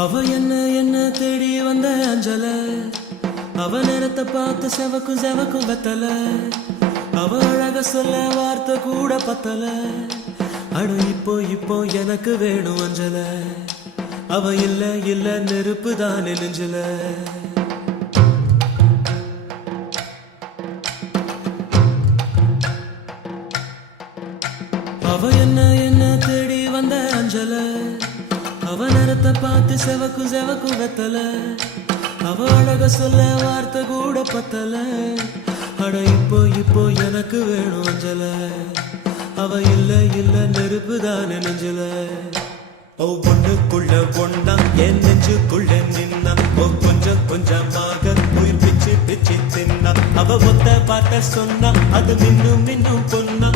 அவ என்ன தேடி வந்த அஞ்சல, அவ நேரத்தை பார்த்து செவக்கும் செவக்கும் வெத்தல, அவ அழக சொல்ல வார்த்தை கூட பத்தல. அடு இப்போ எனக்கு வேணும் அஞ்சல, அவ இல்ல நெருப்பு தான் நெஞ்சல. அவ என்ன தேடி வந்த அஞ்சல, அவ நேரத்தை பார்த்து செவக்கும் வெத்தல, அவ அழக சொல்ல வார்த்தை கூட பத்தல. அட இப்போ எனக்கு வேணும் அஞ்சல, அவ இல்ல நெருப்பு தான் நெஞ்சல. ஒவ்வொன்றுக்குள்ள ஒன்னா என் நெஞ்சுக்குள்ள நின்னா, கொஞ்சமாக உயிர் பிச்சு தின்னா. அவ ஒத்த பாட்ட சொன்னா அது மின்னும் பொன்னா.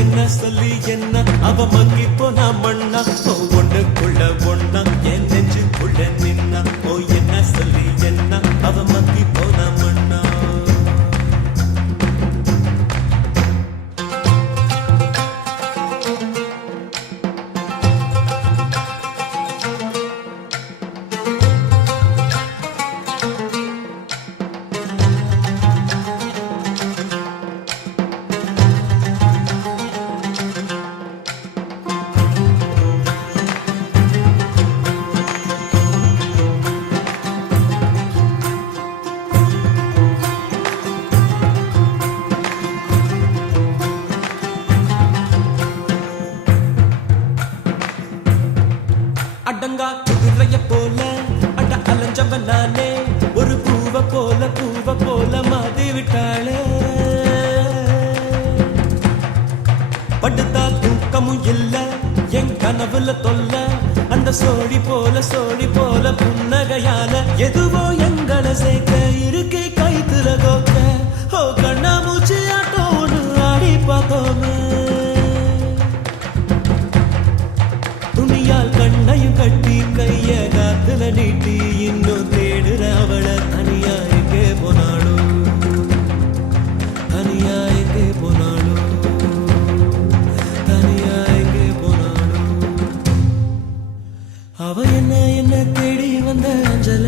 என்ன சொல்லி என்ன அவ மங்கி போனா மண்ணா. ஒவ்வொன்றுக்குள்ள ஒன்னா என் நெஞ்சுக்குள்ள நின்னா, என்ன சொல்லி என்ன அவ மங்கி போனா மண்ணா. அடங்கா குதிரைய போல அட அலைஞ்சவன் நானே, ஒரு பூவ போல மாதி விட்டாளே. படுத்தா தூக்கமும் இல்ல என் கனவுல தொல்ல, அந்த சோழி போல புன்னகையால எதுவோ எங்களை சேர்க்க இருக்கே கைத்துல கோக்க. கண்ணா மூச்சு ஆட்டம் ஒண்ணு ஆடி பார்த்தோமே, துணியால் கண்ணையும் கட்டி கைய காத்துல நீட்டி இன்னும் தேடுற அவள. தனியா எங்கே போனாளோ, தனியா எங்கே போனாளோ, தனியா எங்கே போனாளோ. அவ என்ன தேடி வந்த அஞ்சல,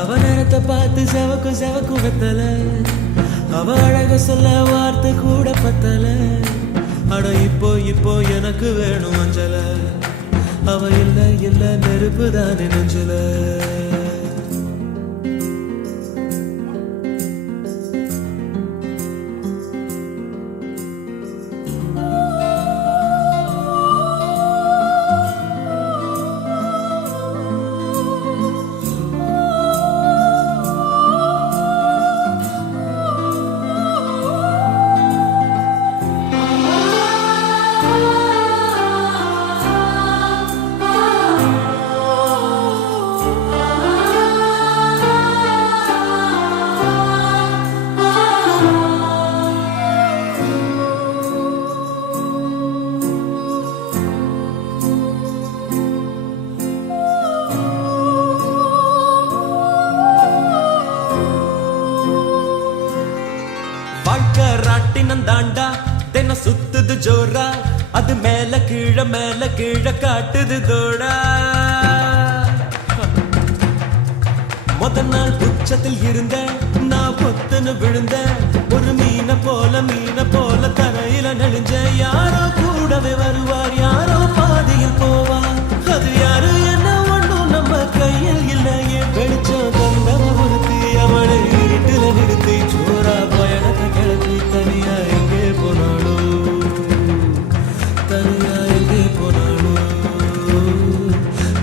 அவ நேரத்தை பார்த்து செவக்கும் வெத்தல, அவ அழக சொல்ல வார்த்தை கூட பத்தல. அட இப்போ எனக்கு வேணும் அஞ்சல, அவ இல்ல நெருப்பு தான் நெஞ்சல. தாண்டா தென்ன சுத்துது ஜோரா, அது மேல கீழ காட்டுது தோடா. முதல் உச்சத்தில் இருந்த நான் பொத்துன்னு விழுந்த, ஒரு மீன போல தரையில நெளிஞ்ச. யாரோ கூடவே வருவார், யாரோ பாதியில் போவார், அது யாரு என்ன ஒண்ணும் நம்ம கையில் இல்லையே. வெளிச்சம் தந்தவ ஒருத்தி, அவளை இருட்டுல நிறுத்தி ஜோரா பயணத்தை கிளப்பி. தனியா எங்கே போனாளோ, தனியா எங்கே போனாளோ,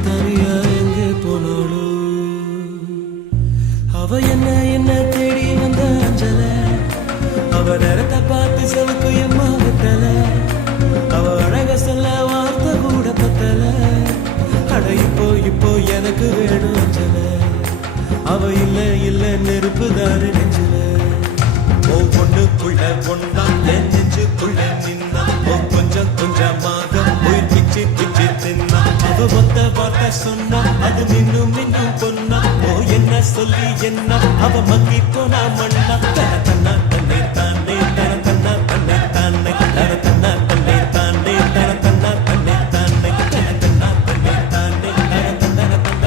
தனியா எங்கே போனாளோ. அவ என்ன தேடி வந்த அஞ்சல, அவ நேரத்தை பார்த்து செவக்கு எம்மா வெத்தல, அவ அழக சொல்ல வார்த்தை கூட பத்தல. அட இப்போ எனக்கு வேணும் அஞ்சல, அவ இல்ல நெருப்பு தாரு நெஞ்சல. ஒவ்வொன்றுக்குள்ள ஒன்னா என் நெஞ்சுக்குள்ள நின்னா, கொஞ்சமாக உயிர் பிச்சு தின்னா. அவ மொத்த வார்த்தை சொன்னா அது மின்னும் பொன்னா. என்ன சொல்லி என்ன அவ மங்கி போனா மண்ணா. தன்னா தன்னை தானே தன்னா தன்னை தானே தன்னா தன்னை தானே தன்னா தன்னை தானே தன்னா தன்னை தானே தன்னா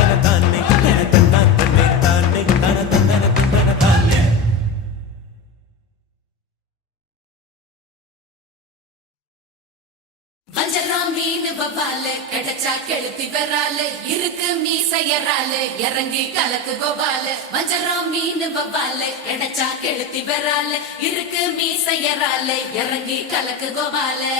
கிடைச்சா கெளுத்தி பெறாலு இருக்கு மீசையறாலு இறங்கி கலக்கு கோபாலு வஞ்சரம் மீன் வவ்வாலு கிடைச்சா கெளுத்தி பெறாலு இருக்கு மீசையறாலு இறங்கி கலக்கு கோபாலு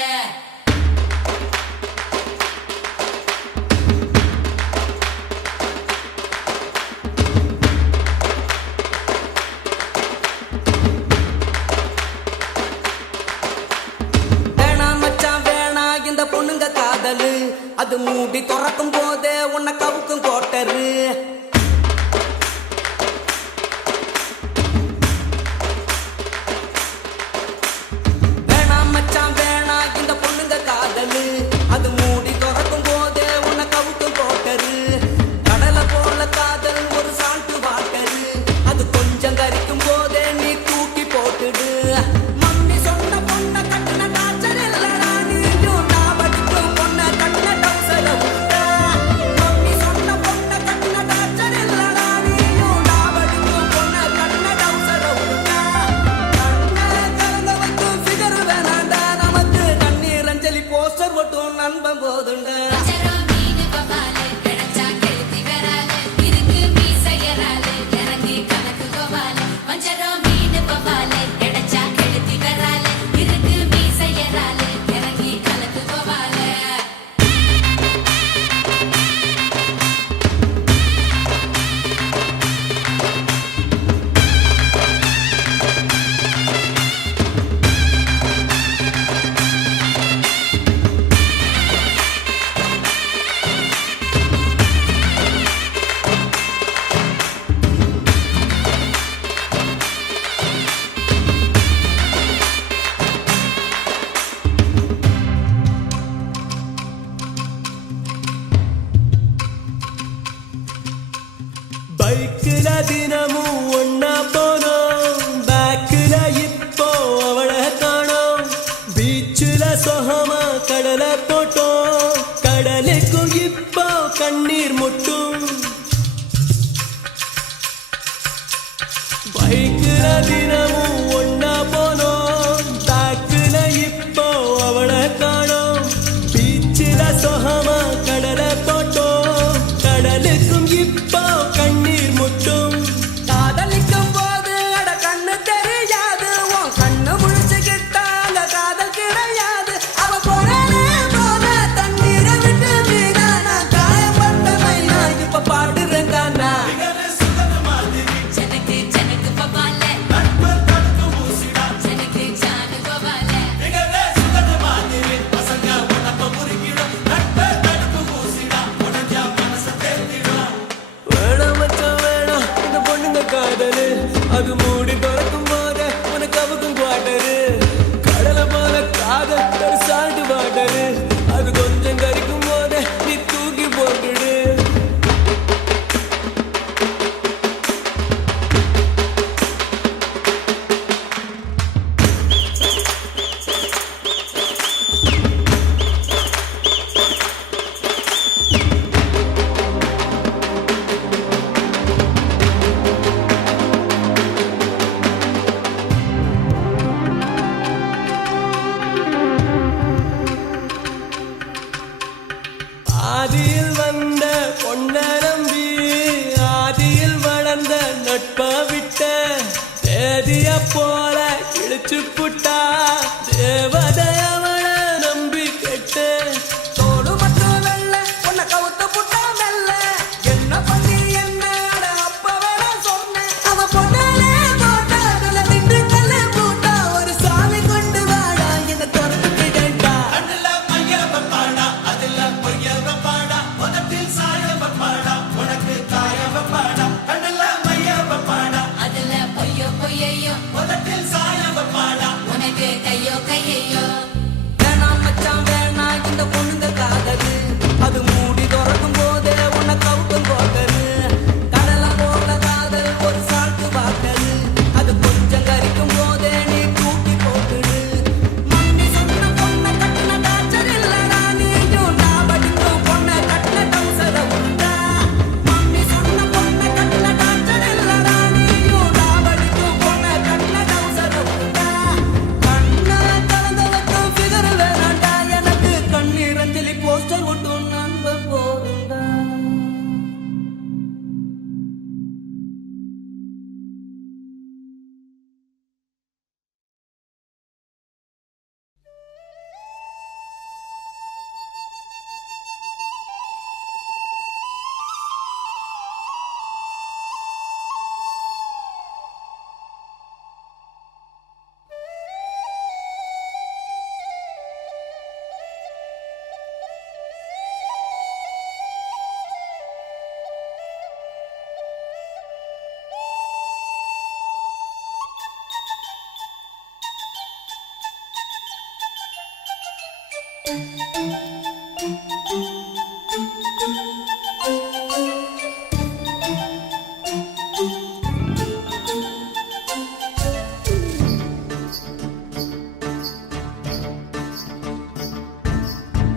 பொண்ணுங்க காதலு அது மூடி துறக்கும் போதே உன்னை கவுக்கும் கோட்டரு வேணாம் மச்சான் வேணா இந்த பொண்ணுங்க காதலு அது மூடி துறக்கும் போதே உன்னை கவுக்கும் கோட்டரு கடலை போல காதல் ஒரு சால்ட்டு வாட்டரு அது கொஞ்சம் கரிக்கும் போதே நீ தூக்கி போட்டுடு மம்மி சொன்ன பொண்ணை கட்டின டார்ச்சர் இல்லடா நீயும் நண்பன் போதுண்ட பைக்குல தினமும் ஒன்னா போனோம் பேக்குல இப்போ அவளை காணோம் பீச்சுல சொகமா கடலை போட்டோம் கடலுக்கும் இப்போ கண்ணீர் முட்டும் பைக்குல தினமும் ஒன்னா போனோம் பேக்குல இப்போ அவளை காணோம் பீச்சுல சொகமா கடலை போட்டோம் கடலுக்கும் இப்போ கண்ணீர் முட்டும் காதலிக்கும் போது அட கண்ணு தெரியாது உன் கண்ணு முழிச்சுக்கிட்டா அந்த காதல் கிடையாது அவ போறானே போன தண்ணீரை விட்டு மீனா நான் காயப்பட்ட மைனா இப்ப பாடுறேன் கானா ஜனக்கு ஜனக்கு பவால ஜனக்கு ஜானு பவால வேணாம் மச்சான் வேணாம் இந்த பொண்ணுங்க காதலு அது மூடி திறக்கும் போதே உனக்கு அவுக்கும் குவாட்டரு கடலை போல காதல் ஒரு சால்ட் வாட்டரு அது கொஞ்சம் கரிக்கும் போதே நீ தூக்கி போட்டுடு ஆதியில் வந்த பொன்ன நம்பி ஆதியில் வளர்ந்த நட்ப விட்ட தேதிய போல இழிச்சு புட்டா தேவதையவள நம்பி கெட்ட தோடு மட்டும் வெள்ள உன்னை கவுத்த புட்டா மெல்ல என்ன பண்ணி என்ன அப்ப வேற சொன்னேன் அவ பொண்ணாலே போட்டா அதுல திண்டு கல்ல போட்டா ஒரு சாமி கொண்டு வாடா என்ன திறந்து விடண்டா அதுல பொய்யோ பொய்யையோ உனக்கு கையோ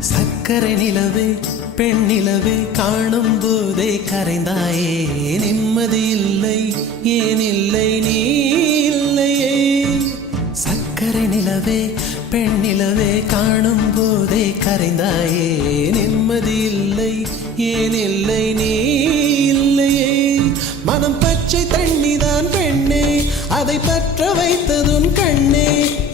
சக்கரை நிலவே பெண் நிலவே காணும் போதே கரைந்தாயே நிம்மதி இல்லை ஏன் இல்லை நீ இல்லையே சக்கரை நிலவே பெண் நிலவே காணும் போதே கரைந்தாயே நிம்மதி இல்லை ஏன் இல்லை நீ இல்லையே மனம் பச்சை தண்ணிதான் பெண்ணே அதை பற்ற வைத்ததும் கண்ணே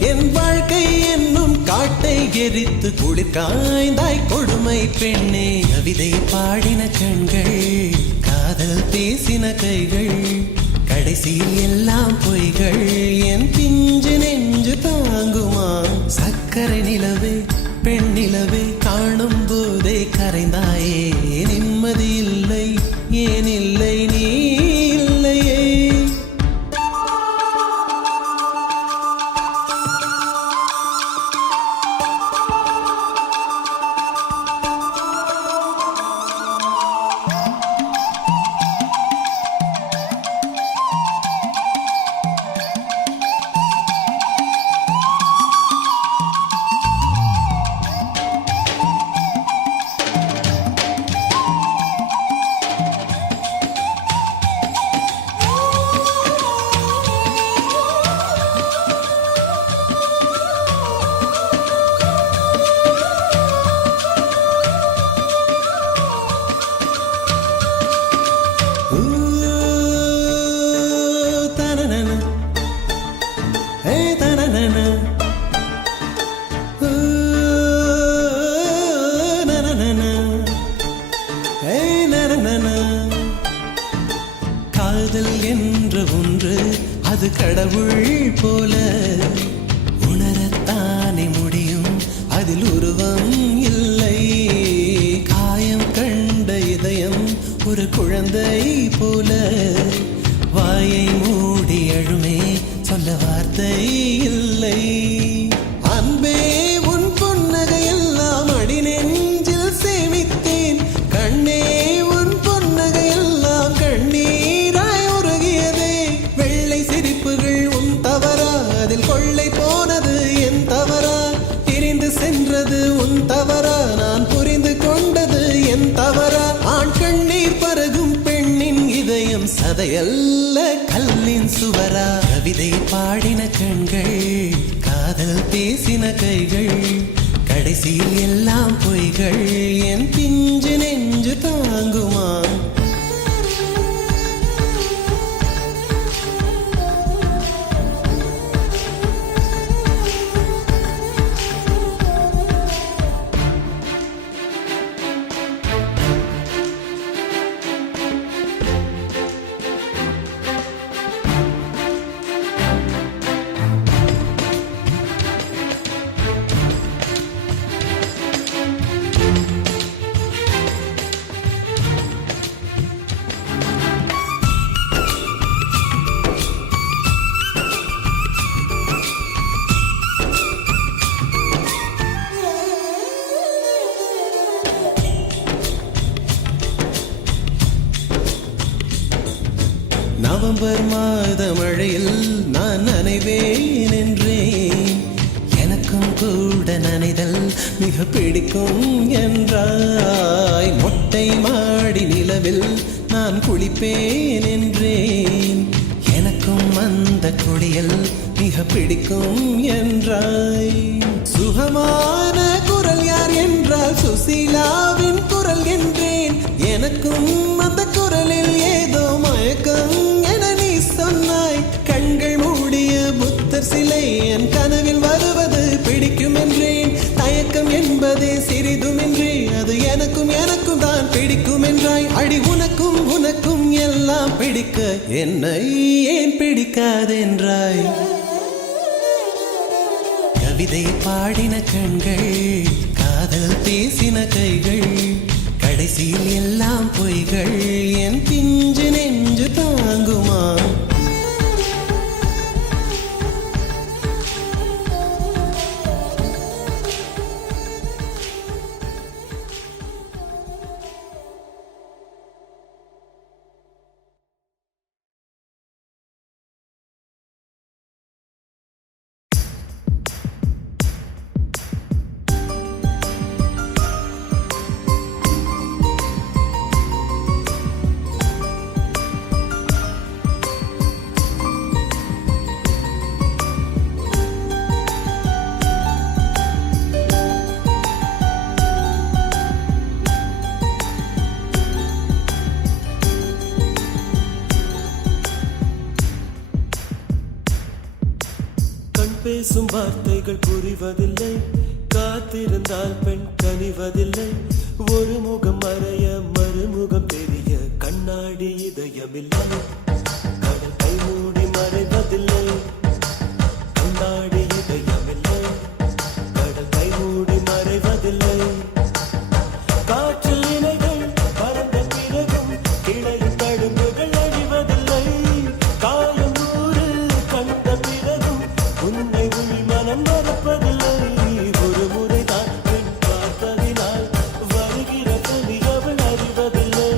என் வாழ்க்கை என்னும் காட்டை எரித்து குளிர்காய்ந்தாய் கொடுமை பெண்ணே கவிதை பாடின கண்கள் காதல் பேசின கைகள் கடைசியில் எல்லாம் பொய்கள் என் பிஞ்சு நெஞ்சு தாங்குமா சக்கரை நிலவே பெண் நிலவே காணும் போதே கரைந்தாயே நிம்மதி இல்லை ஏன் இல்லை நீ இல்லையே காதல் என்ற ஒன்று அது கடவுள் போல உணரத்தானே முடியும் அதில் உருவம் இல்லை காயம் கண்ட இதயம் ஒரு குழந்தை போல வாயை மூடி அழுமே சொல்ல வார்த்தை இல்லை அன்பே உன் புன்னகை எல்லாம் அடி நெஞ்சில் சேமித்தேன் கண்ணே உன் புன்னகை எல்லாம் கண்ணீராய் உருகியதே வெள்ளை சிரிப்புகள் உன் தவறா அதில் கொள்ளை போனது என் தவறா பிரிந்து சென்றது உன் தவறா நான் புரிந்து கொண்டது என் தவறா ஆண் கண்ணீர் பருகும் பெண்ணின் இதயம் சதையல்ல கல்லின் சுவரா கவிதை பாடின கண்கள் காதல் பேசின கைகள் கடைசியில் எல்லாம் பொய்கள் என் பிஞ்சு நெஞ்சு தாங்குமா நவம்பர் மாத மழையில் நான் நனைவேன் என்றேன் எனக்கும் கூட நனைதல் மிக பிடிக்கும் என்றாய் மொட்டை மாடி நிலவில் நான் குளிப்பேன் என்றேன் எனக்கும் அந்த குளியல் மிக பிடிக்கும் என்றாய் சுகமான குரல் யார் என்றால் சுசீலாவின் குரல் என்றேன் எனக்கும் அந்த குரலில் ஏதோ மயக்கம் என நீ சொன்னாய் கண்கள் மூடிய புத்தர் சிலை என் கனவில் வருவது பிடிக்கும் என்றேன் தயக்கம் என்பதே சிறிதுமின்றி அது எனக்கும் எனக்கும் தான் பிடிக்கும் என்றாய் அடி உனக்கும் உனக்கும் எல்லாம் பிடிக்க என்னை ஏன் பிடிக்காதென்றாய் கவிதை பாடின கண்கள் காதல் பேசின கைகள் கடைசியில் எல்லாம் பொய்கள் என் பிஞ்சு நெஞ்சு தாங்குமா பேசும் வார்த்தைகள் புரிவதில்லை, காத்திருந்தால் பெண் கனிவதில்லை. ஒரு முகம் மறைய மறுமுகம் தெரிய கண்ணாடி இதயமில்லை, கடல் கை மூடி மறைவதில்லை. கண்ணாடி இதயமில்லை, கடல் கை மூடி மறைவதில்லை. காற்றில் இலைகள் பறந்த பிறகும் கிளையின் தழும்புகள் அழிவதில்லை. காலம் நூறு கண்ட பிறகும் உன்னை உள் மனம் மறப்பதில்லை. ஒரு முறைதான் பெண் பார்த்ததினால் வருகிற கனி அவள் அறிவதில்லை.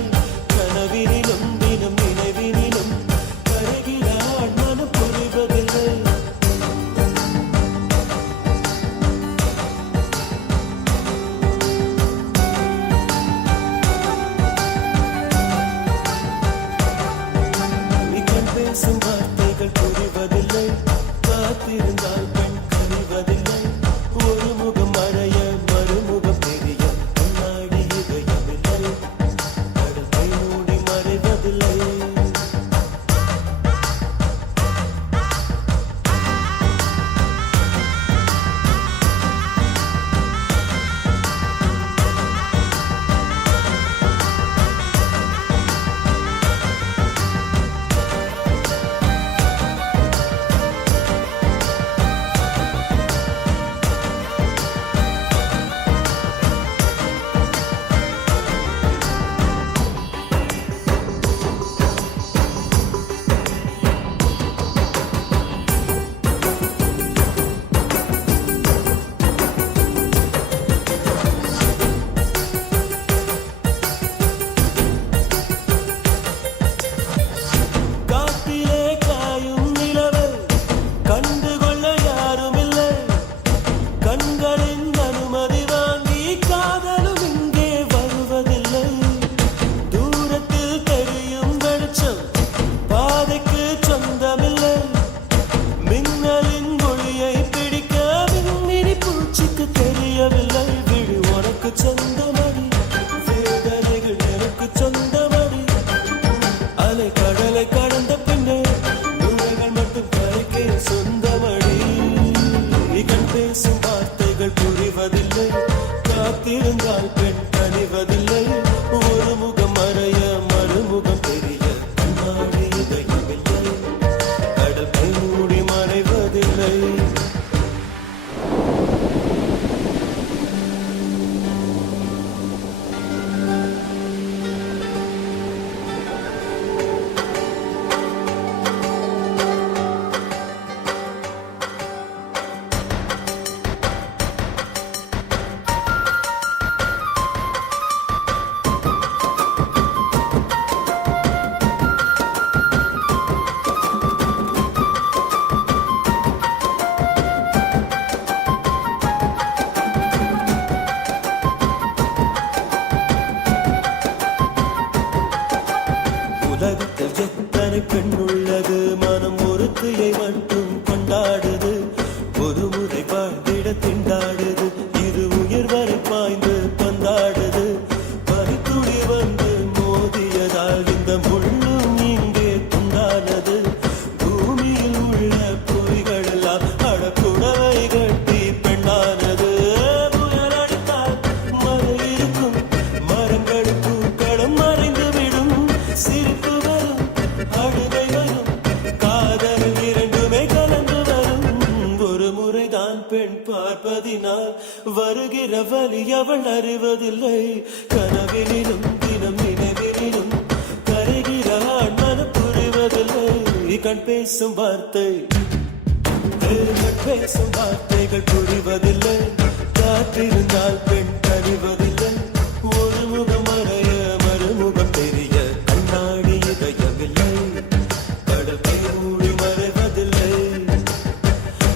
கனவினிலும் தினம் நினைவினிலும் கருகிற ஆண் மனம் புரிவதில்லை. கண் பேசும் வார்த்தைகள் புரிவதில்லை, காத்திருந்தால் பெண் கனிவதில்லை. ஒரு முகம் மறைய மறுமுகம் தெரிய கண்ணாடி இதயமில்லை, கடல் கை மூடி மறைவதில்லை. காட்டிலே காயும் நிலவை கண்டுகொள்ள யாருமில்லை. கண்களின் அனுமதி வாங்கி காதலும் இங்கே வருவதில்லை. தூரத்தில் தெரியும் வெளிச்சம் பாதைக்கு சொந்தமில்லை. மின்னலின் ஒளியை பிடிக்க மின்மினி பூச்சிக்கு தெரியவில்லை. விழு உனக்கு சொந்தமடி, வேதனைகள் எனக்கு சொந்தமடி. அலை கடலை கடந்த பின்னே நுழைகள் மட்டும் கரைக்கே சொந்தமடி. கண் பேசும் வார்த்தைகள் புரிவதில்லை, காத்திருந்தால் பெண் கனிவதில்லை. ஒரு முகம் மறைய மறுமுகம் தெரிய கண்ணாடி இதயமில்லை, கடல் கை மூடி மறைவதில்லை. உலகத்தில் எத்தனை பெண் உள்ளது, மனம் ஒருத்தியை மட்டும் கொண்டாடுது. ஒரு முறை வாழ்ந்திட திண்டாடுது, இரு உயிர் வரை பாய்ந்து பந்தாடுது. பனித்துளி வந்து மோதியதால் இந்த முள்ளும் இங்கே துண்டானது. பூமியில் உள்ள பொய்கள் எல்லாம் அடக்குடவை கட்டி பெண்ணானது. புயல் அடித்தால் மழை இருக்கும், மரங்கள் பூக்களும் மறைந்து விடும். சிரிப்பு வரும், அழுகை வரும், காதல் இரண்டுமே கலந்து வரும். ஒரு முறைதான் பெண் பார்ப்பதினால் வருகிற வலி அவள் அறிவதில்லை. கனவினிலும் தினம் நினைவினிலும் கரைகிற ஆண் மனம் புரிவதில்லை. கண் பேசும் வார்த்தை, கண் பேசும் வார்த்தைகள் புரிவதில்லை, காத்திருந்தால் பெண் கனிவதில்லை. ஒரு முகம் மறைய மறுமுகம் தெரிய கண்ணாடி இதயமில்லை, கடல் கை மூடி மறைவதில்லை.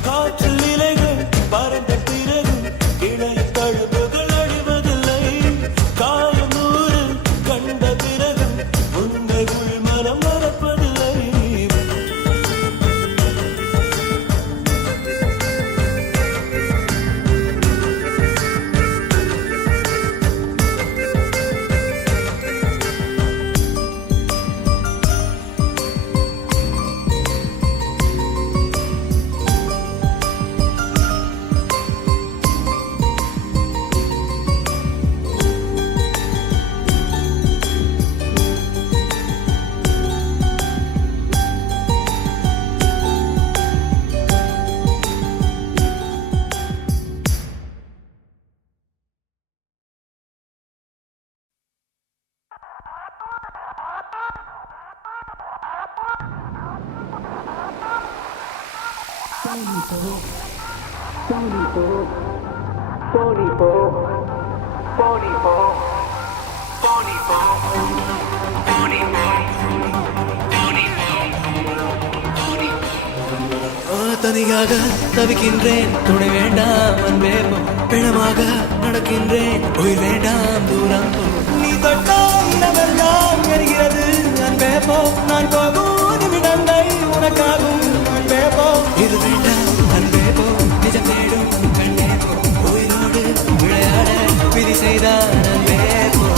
காற்றில் இலைகள் பறந்த பிறகும் கிளை தழும்புகள் அழிவதில்லை. காலம் நூறு கண்ட பிறகும் உன்னை உள் மனம் மறப்பதில்லை. தனியாக தவிக்கின்றேன் துணை வேண்டாம் அன்பே போ பிணமாக நடக்கின்றேன் உயிர் வேண்டாம் தூரம் போ நீ தொட்டால் இடமெல்லாம் எரிகிறது அன்பே போ நான் போகும் நிமிடங்கள் உனக்காகும் அன்பே போ இது வேண்டாம் அன்பே போ நிஜம் தேடும் கண்ணே போ உயிரோடு விளையாட விதி செய்தார் அன்பே போ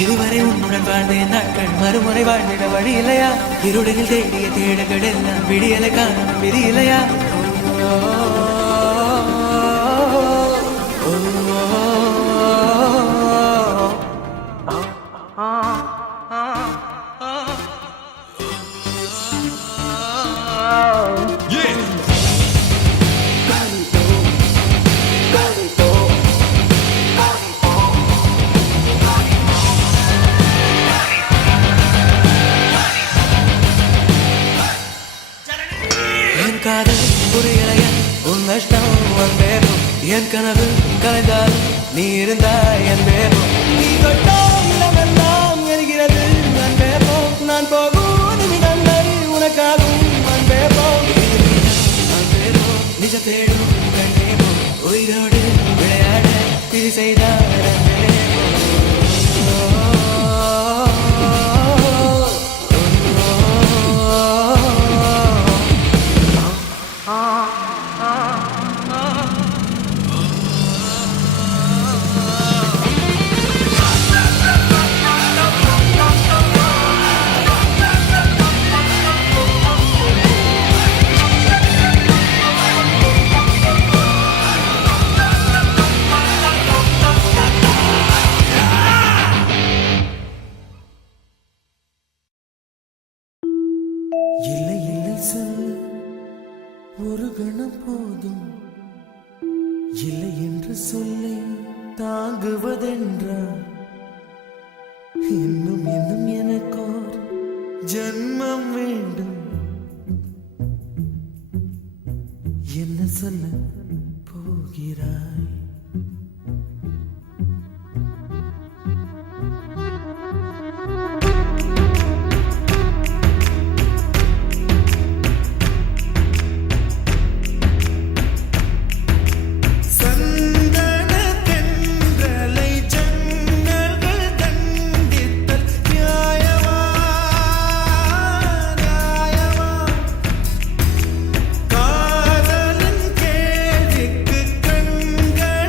இதுவரை உன்னுடன் வாழ்ந்த நாட்கள் மறுமுறை வாழ்ந்திட வழி இல்லையா இருடனில் தேடிய தேடுகள் எல்லாம் விடியலை காணும் விதி இல்லையா காதல் புரியலைய உன் நஷ்டம் அன்பே போ என் கனவு கலைந்தால் நீ இருந்தாய் அன்பே போ நீ தொட்டால் இடமெல்லாம் எரிகிறது அன்பே போ நான் போகும் நிமிடங்கள் உனக்காகும் அன்பே போ அன்பே போ நிஜ தேடும் கண்ணே போ உயிரோடு விளையாட இது செய்தார் அன்பே இல்லை இல்லை சொல்ல ஒரு கணம் போதும் இல்லை என்று சொல்லை தாங்குவதென்றால் இன்னும் இன்னும் எனக்கோர் ஜன்மம் வேண்டும் என்ன சொல்ல போகிறாய் கண்கள்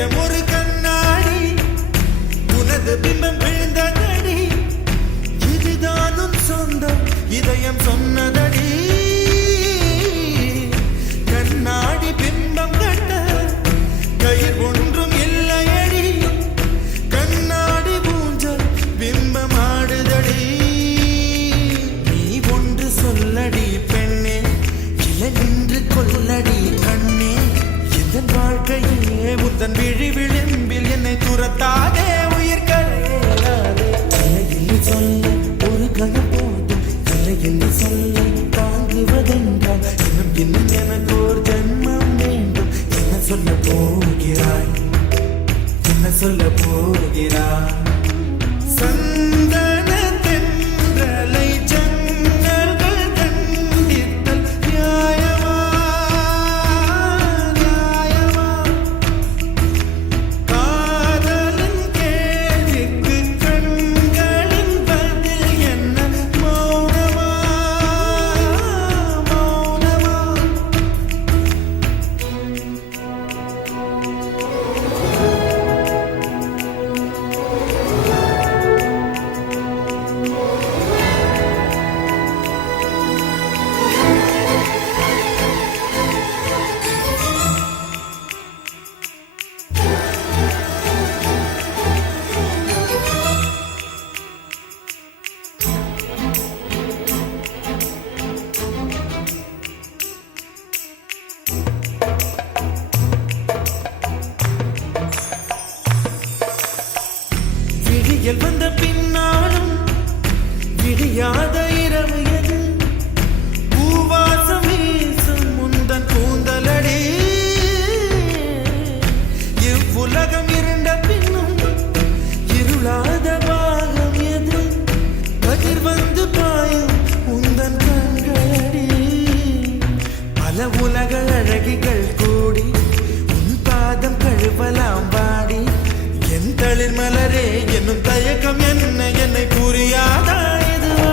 இதயம் ஒரு கண்ணாடி உனது பிம்பம் விழுந்ததடி இதுதானும் சொந்தம் இதயம் சொன்னதடி கண்ணாடி பிம்பம் கட்ட கயிர் ஒன்றும் இல்லையடி கண்ணாடி ஊஞ்சல் பிம்பம் ஆடுதடி நீ ஒன்று சொல்லடி பெண்ணே இல்லை நின்று கொல்லடி கண்ணே எந்த வாழ்க்கையே உந்தன் விழி விளிம்பில் என்னை துரத்தாதே உயிர் கரையேறாதே இல்லை என்று சொல்ல ஒரு கணம் போதும் இல்லை என்று சொல்ல தாங்குவதென்றால் இன்னும் இன்னும் எனக்கு ஒரு ஜென்மம் வேண்டும் என்ன சொல்ல போகிறாய் என்ன சொல்ல போகிறாய் சந்தன தென்றலை ஜன்னல்கள் கண்டித்தல் நியாயமா நியாயமா காதலின் கேள்விக்கு கண்களின் பதில் என்ன மௌனமா மௌனமா விடியல் வந்த பின்னாலும் விடியாத இரவு எது பூவாசம் வீசும் முந்தன் கூந்தலடி இவ்வுலகம் இருண்ட பின்னும் இருளாத பாகம் எது கதிர் வந்து பாயும் உந்தன் கண்களடி பல உலக அழகிகள் கூடி உன் பாதம் கழுவலாம் பாடி என் தளிர் மலரே என்னும் தயக்கம் என்ன என்னை புரியாதா இதுவா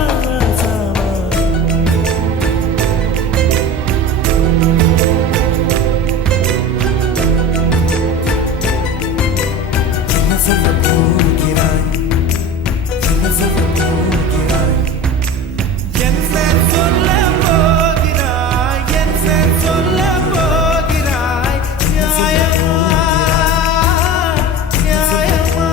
சாவா? என்ன சொல்ல போகிறாய் என்ன சொல்ல போகிறாய் என்ன சொல்ல போகிறாய் என்ன சொல்ல போகிறாய் நியாயமா நியாயமா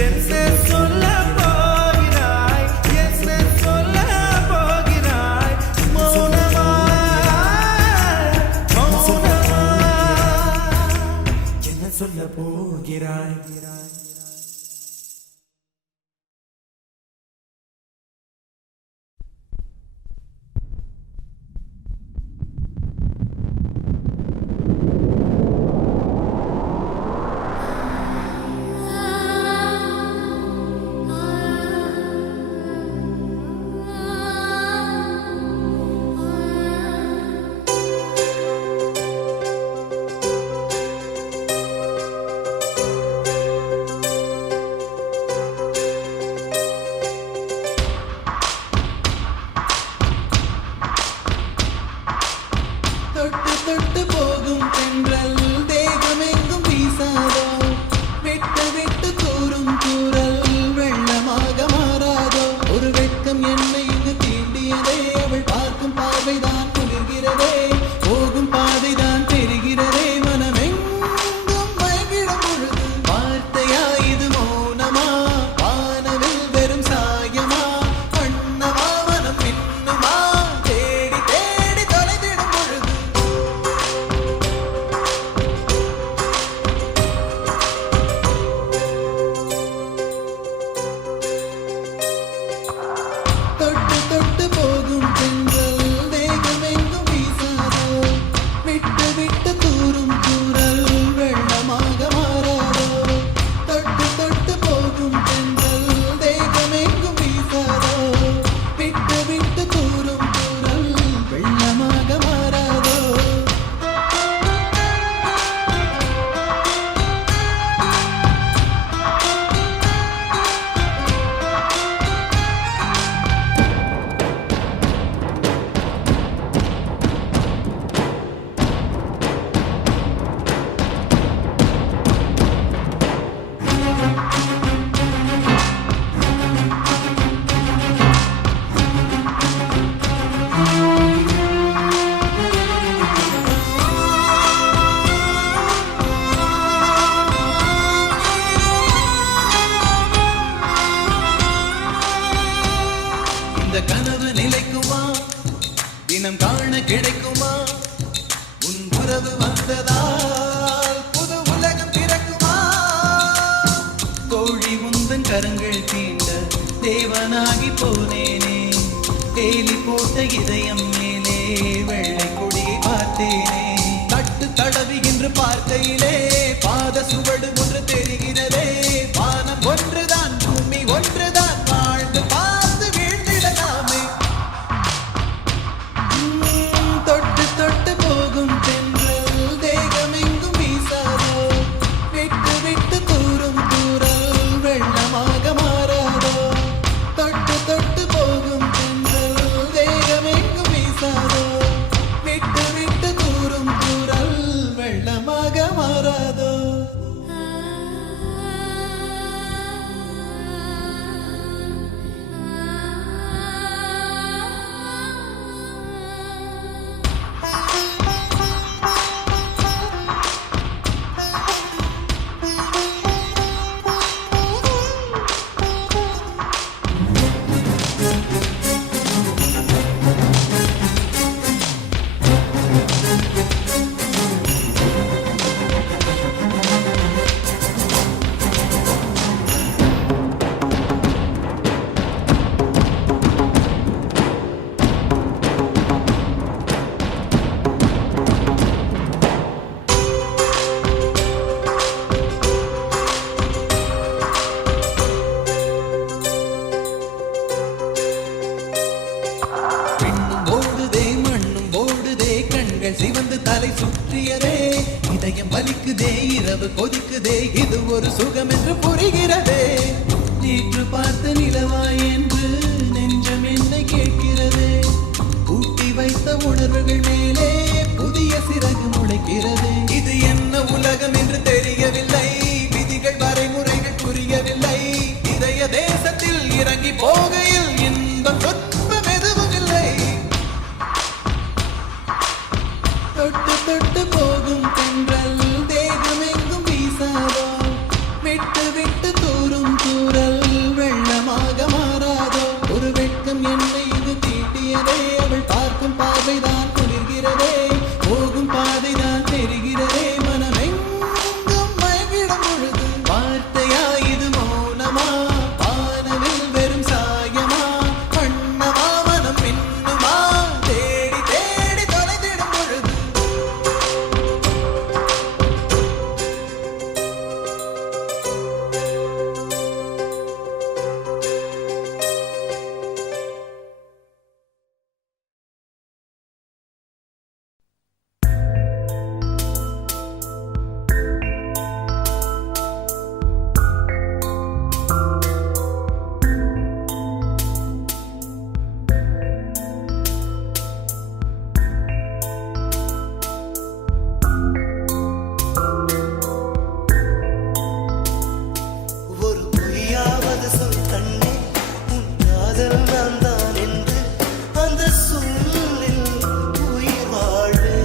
என்ன சொல்ல போகிறாய் என்ன சொல்ல போகிறாய் மௌனமா மௌனமா என்ன சொல்ல போகிறாய் கிடைக்குமா உன் உறவு வந்ததால் புது உலகம் பிறக்குமா கோழி உந்தன் கரங்கள் தீண்ட தேவனாகி போனேனே தேலி போட்ட இதயம் மேலே வெள்ளை கொடியை பார்த்தேனே தட்டு தடவுகின்ற பார்க்கையிலே பாத சுவடு ஒன்று தெரிகிறதே வானம் ஒன்றுதான் பூமி ஒன்றுதான் வாழ்ந்து பார்த்து வீழ்ந்திடலாமே தொட்டு தொட்டு போகும் தென்றல் தேகமெங்கும் வீசாதோ விட்டு விட்டு தூரும் தூரல் வெள்ளமாக மாறாதோ தொட்டு தொட்டு போகும் தென்றல் தேகமெங்கும் வீசாதோ விட்டு விட்டு தூரும் தூரல் வெள்ளமாக மாறாதோ சிவந்து தலை சுற்றியதே இதயம் வலிக்குதே இரவு கொதிக்குதே இது ஒரு சுகம் என்று புரிகிறதே நேற்று பார்த்த நிலவாய் என்று நெஞ்சம் என்னை கேட்கிறதே ஊட்டி வைத்த உணர்வுகள் மேலே புதிய சிறகு முளைக்கிறதே இது என்ன உலகம் என்று தெரியவில்லை விதிகள் வரைமுறைகள் புரியவில்லை இதய தேசத்தில் இறங்கி போகையில் இன்பம் துன்பம் எதுவும் இல்லை தொட்டு தொட்டு போகும் தென்றல் தேகமெங்கும் வீசாதோ விட்டு விட்டு தூரும் தூரல் வெள்ளமாக மாறாதோ ஒரு வெட்கம் என்னை இது தீட்டியதே அவள் பார்க்கும் பார்வைதான் குளிர்கிறதே போகும் பாதைதான் தெரிகிறதே மனமெங்கும் மயங்கிடும் பொழுது வார்த்தையா இது மௌனமா வானவில் வெறும் சாயமா வண்ணமா மனம் மின்னுமா தேடி தேடி தொலைந்திடும் பொழுது ஒரு பொய்யாவது சொல் கண்ணே உன் காதல் நான் தான் என்று அந்த சொல்லில் உயிர் வாழ்வே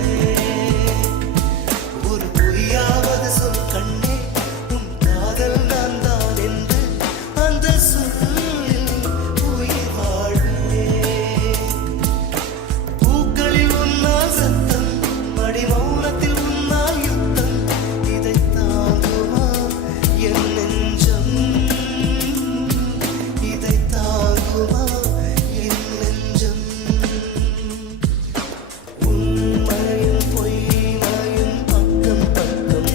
ஒரு பொய்யாவது சொல் கண்ணே உன் காதல் நான் தான் என்று அந்த சொல்லில் உயிர் வாழ்வே பூக்களில் உன்னால் சத்தம் மடி மௌனத்தில் உன்னால் யுத்தம் இதை தாங்குமா என் நெஞ்சம் இதை தாங்குமா என் நெஞ்சம் உண்மையும் பொய்மையும் பக்கம் பக்கம்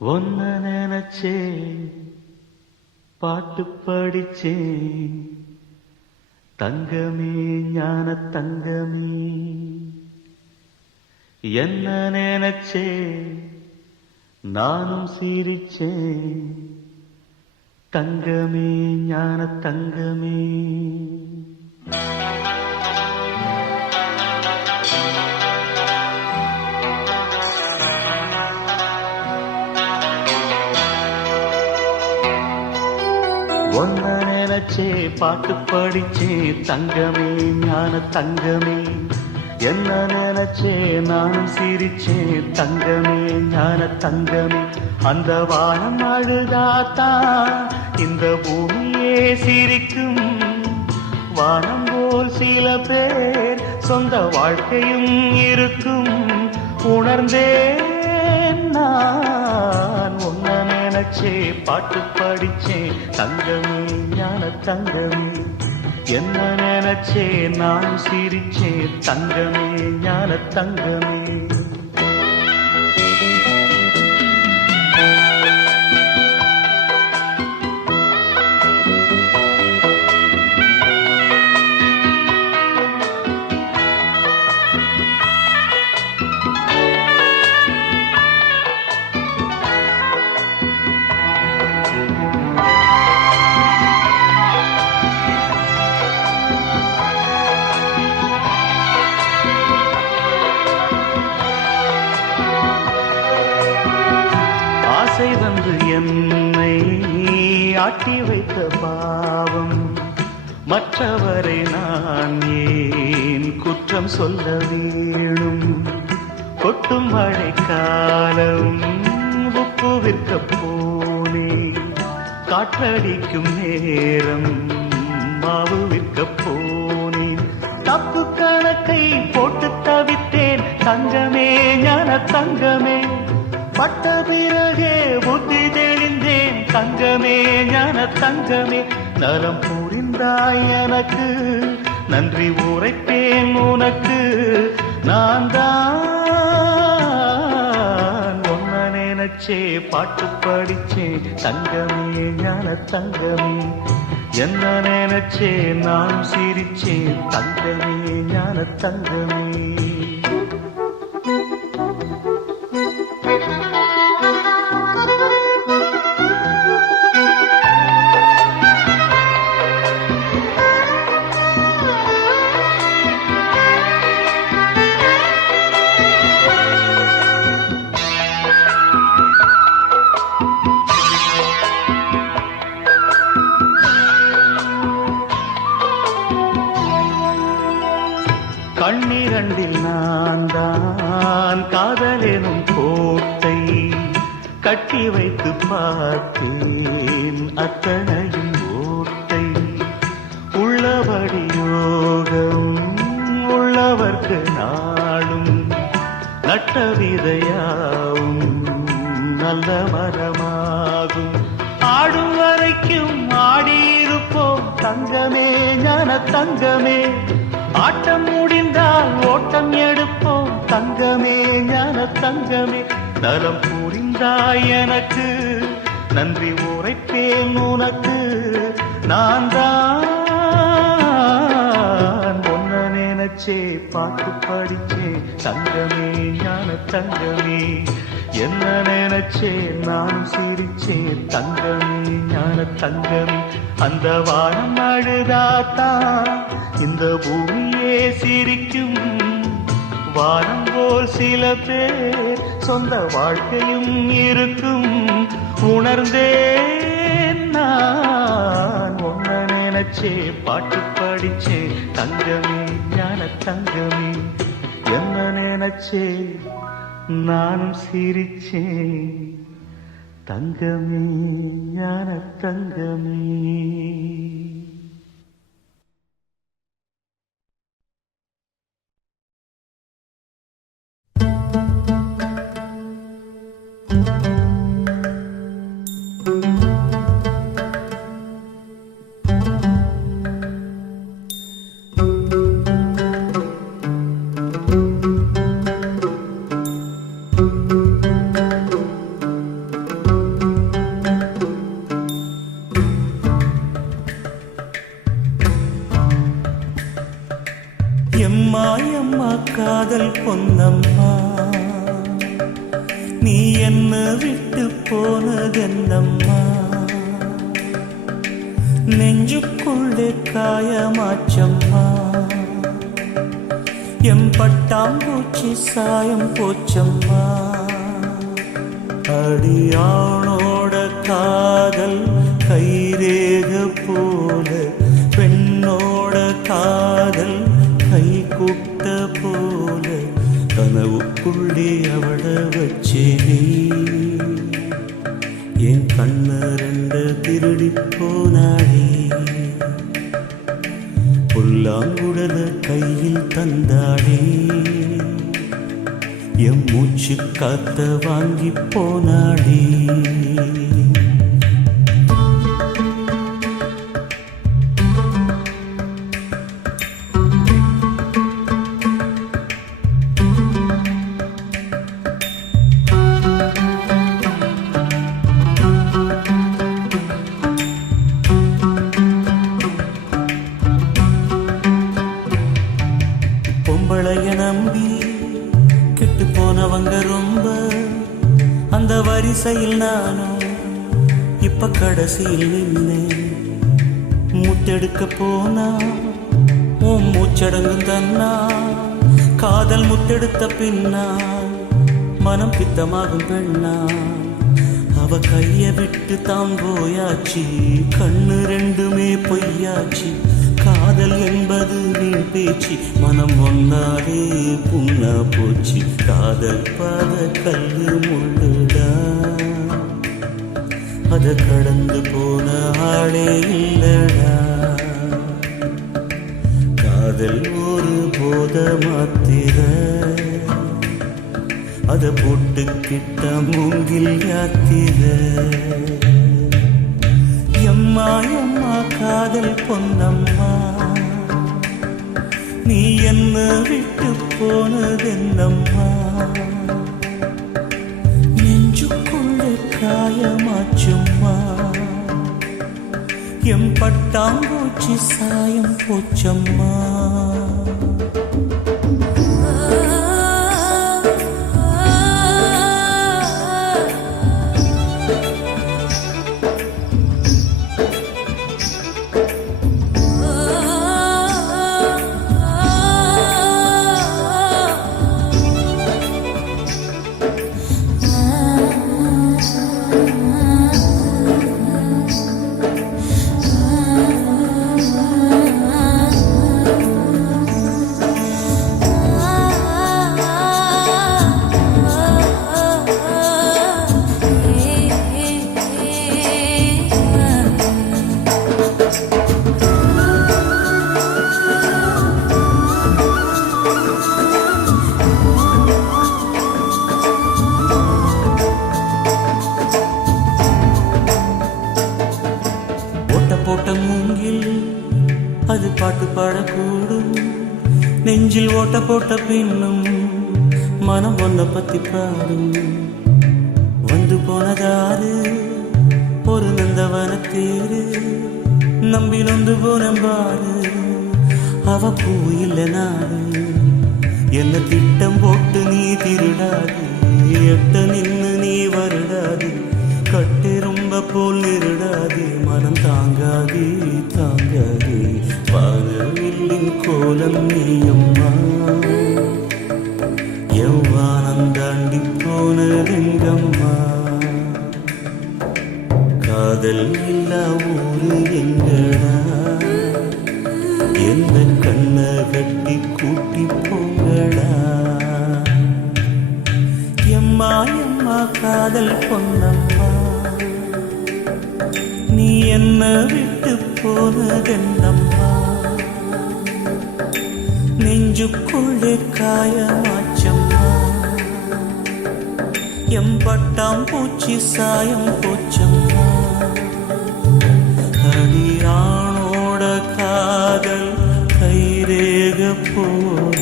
ஒன்ன நினைச்சே பாட்டு படிச்சேன் தங்கமே ஞான தங்கமே என்ன நினைச்சே நானும் சிரிச்சேன் தங்கமே ஞான தங்கமே ஒன்ன நினைச்சே பாட்டு படிச்சே தங்கமே ஞான தங்கமே என்ன நினைச்சே நானும் சிரிச்சே தங்கமே ஞான தங்கமே அந்த வானம் அழுதாத்தா இந்த பூமியே சிரிக்கும் வானம் போல் சில பேர் சொந்த வாழ்க்கையும் இருக்கும் உணர்ந்தேன் நான் உன்ன நினைச்சே பாட்டு படிச்சே தங்கமே ஞான தங்கமே என்ன நினைச்சே நான் சிரிச்சே தங்கமே ஞான தங்கமே ஆசை வந்து என்னை ஆட்டி வைத்த பாவம் மற்றவரை நான் ஏன் குற்றம் சொல்ல வேணும் கொட்டும் மழை காலம் உப்பு விற்க போனே காற்றடிக்கும் நேரம் மாவு விற்க போனேன் தப்பு கணக்கை போட்டு தவித்தேன் தங்கமே ஞான தங்கமே பட்ட பிறகே புத்தி தெளிந்தேன் தங்கமே ஞான தங்கமே நலம் புரிந்தாய் எனக்கு நன்றி உரைப்பேன் உனக்கு நான் தான் ஒன்ன நினைச்சே பாட்டு படிச்சே தங்கமே ஞான தங்கமே என்ன நினைச்சே நான் சிரிச்சே தங்கமே ஞான தங்கமே கண்ணிரண்டில் நான் தான் காதலெனும் கோட்டை கட்டி வைத்து பார்த்தேன் அத்தனையும் ஓட்டை உள்ளபடி யோகம் உள்ளவர்க்கு நாளும் நட்ட விதையாவும் நல்ல மரமாகும் ஆடும் வரைக்கும் ஆடியிருப்போம் தங்கமே ஞான தங்கமே ஆட்டம் முடிந்தால் ஓட்டம் எடுப்போம் தங்கமே ஞான தங்கமே நலம் புரிந்தாய் எனக்கு நன்றி உரைப்பேன் உனக்கு நான் தான் ஒன்ன நினைச்சே பாட்டு படிச்சே தங்கமே ஞான தங்கமே என்ன நினைச்சே நான் சிரிச்சே தங்கமே ஞான தங்கமே அந்த வானம் அழுதாத்தா இந்த பூமியே சிரிக்கும் வானம் போல் சில பேர் சொந்த வாழ்க்கையும் இருக்கும் உணர்ந்தேன் நான் ஒன்ன நினைச்சே பாட்டு படிச்சே தங்கமே ஞான தங்கமே என்ன நினைச்சே நானும் சிரிச்சே தங்கமே ஞான தங்கமே பொன்னம்மா நீ என்ன விட்டு போனதென்னம்மா நெஞ்சுக்குள்ளே காயமாச்சம்மா எம்பட்டாம்பூச்சி சாயம் போச்சம்மா அடியானோட காதல் கைரேக போல பெண்ணோட காதல் கை கூட்ட போல கனவுக்குள்ளே அவள வச்சேனே என் கண்ண ரெண்டு திருடி போனாடே புல்லாங்குழல கையில் தந்தாடே எம் மூச்சு காத்த வாங்கி போனாடே பொம்பளைய நம்பி கெட்டு போனவங்க ரொம்ப அந்த வரிசையில் நானும் இப்ப கடைசியில் நின்னேன் முத்தெடுக்க போனா உன் மூச்சடங்கும் தன்னா காதல் முத்தெடுத்த பின்னா மனம் பித்தமாகும் பெண்ணா அவ கைய விட்டு தான் போயாச்சு கண்ணு ரெண்டுமே பொய்யாச்சு காதல் என்பது வீண் பேச்சு மனம் ஒன்னாலே புண்ணா போச்சு காதல் பாத கல்லு முள்ளுடா அத கடந்து போன ஆளே இல்லடா காதல் ஒரு போத மாத்திர அத போட்டுக்கிட்ட மூங்கில் யாத்திர எம்மா எம்மா காதல் பொன்னம்மா நீ என்ன விட்டு போனதென்னம்மா நெஞ்சுக்குள்ளே காயமாச்சும்மா எம் பட்டாம்பூச்சி சாயம் போச்சம்மா போட்ட மூங்கில் அது பாட்டு பாடக்கூடும் நெஞ்சில் ஓட்ட போட்ட பின்னும் மனம் ஒன்ன பத்தி பாடும் வந்து போனதாரு ஒரு நந்தவன தேரு நம்பி நொந்து போனம்பாரு அவ பூ இல்ல நாடு என்ன திட்டம் போட்டு நீ திருடாது எட்ட நின்னு நீ வருடாது கட்டு ரொம்ப போல் நிருடாது மனம் தாங்காது தாங்காது வானவில்லின் கோலம் நீயம்மா எவ்வானம் தாண்டி போனதெங்கம்மா காதல் இல்லா ஊரு எங்கடா எந்த கண்ண கட்டி கூட்டி போங்கடா எம்மா எம்மா காதல் பொன்னம்மா நீ என்ன விட்டு போனதென்னம்மா நெஞ்சுக்குள்ளே காயமாச்சம்மா எம்பட்டாம்பூச்சி சாயம் போச்சம்மா அடியானோட காதல் கைரேக போல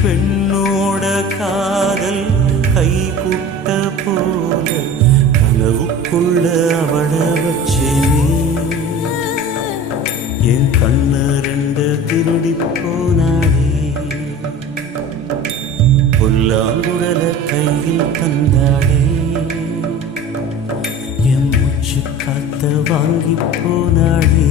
பெண்ணோட காதல் கை குட்ட போல கனவுக்குள்ள அவள வச்சேனே என் கண்ண ரெண்டு திருடி போனாடே புல்லாங்குழல கையில் தந்தாளே என் மூச்சு காத்த வாங்கி போனாளே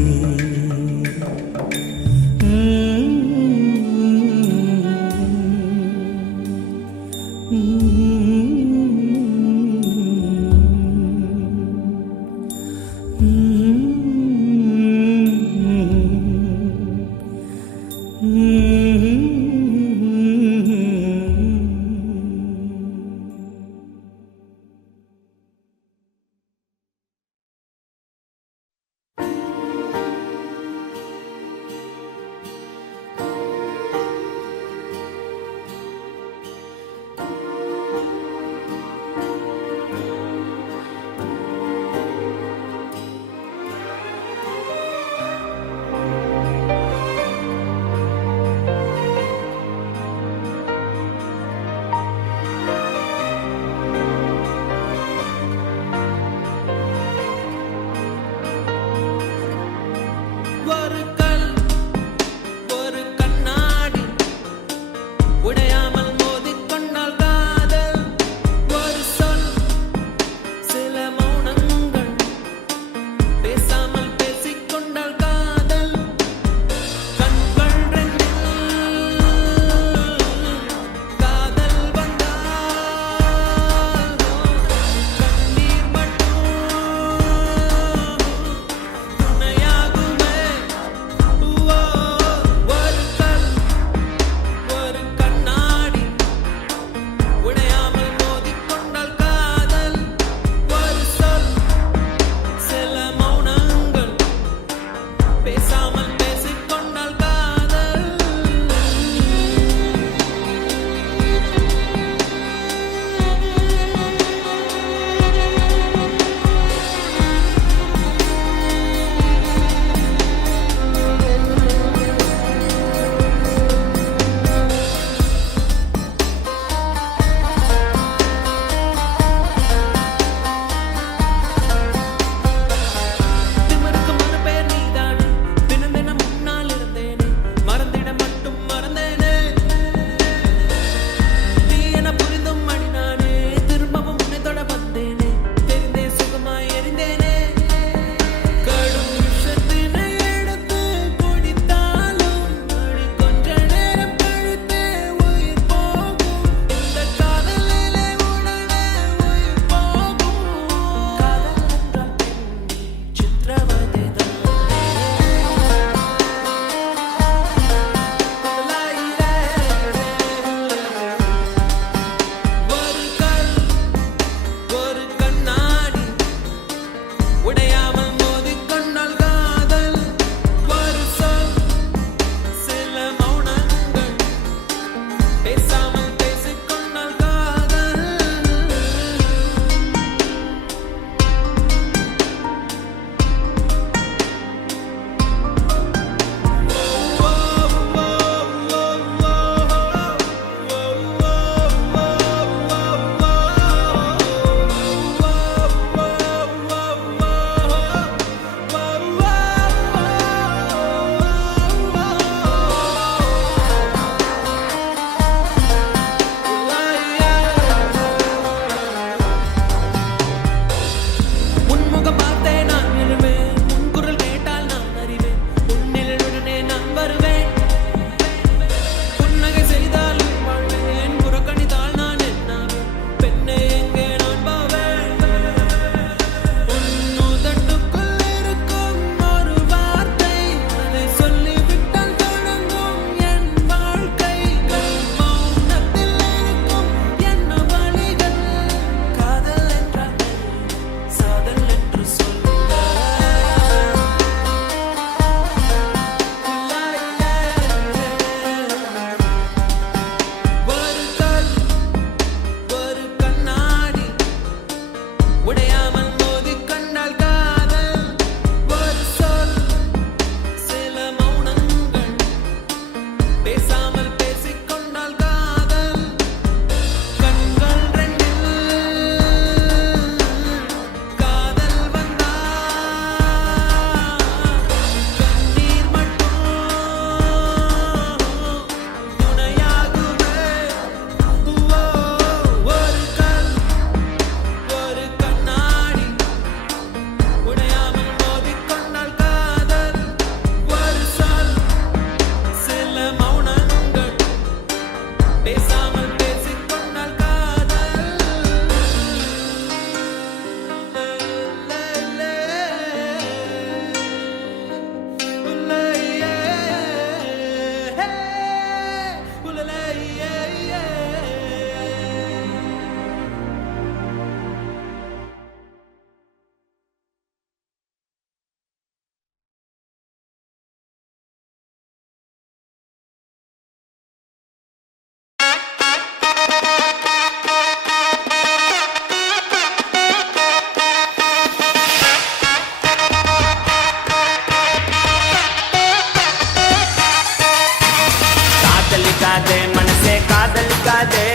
காதலிக்காதே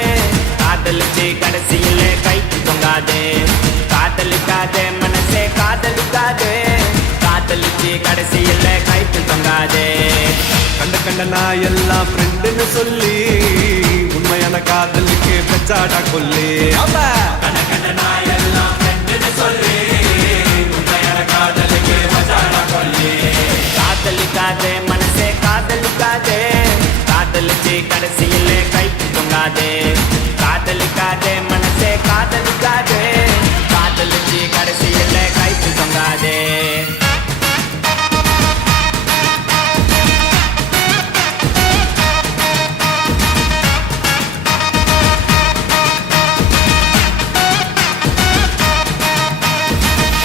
காதலிச்சு கடைசியில கைக்கு தொங்காதே காதலிக்காதே மனசே காதலிக்காதே காதலிச்சு கடைசியில கைக்கு தொங்காதே கண்ட கண்ட நான் எல்லாம் ஃப்ரெண்டுன்னு சொல்லி உண்மையான காதலுக்கு பெச்சாடா கொல்லி கண்ட கண்ட நான் எல்லாம் ஃப்ரெண்டுன்னு சொல்லி உண்மையான காதலுக்கு பெச்சாடா கொல்லி காதலிக்காதே மனசே காதலிக்காதே காதலிச்சு கடைசியில கைக்கு தொங்காதே காதலிக்காதே மனசே காதலிக்காதே காதலிச்சு கடைசியில கைக்கு தொங்காதே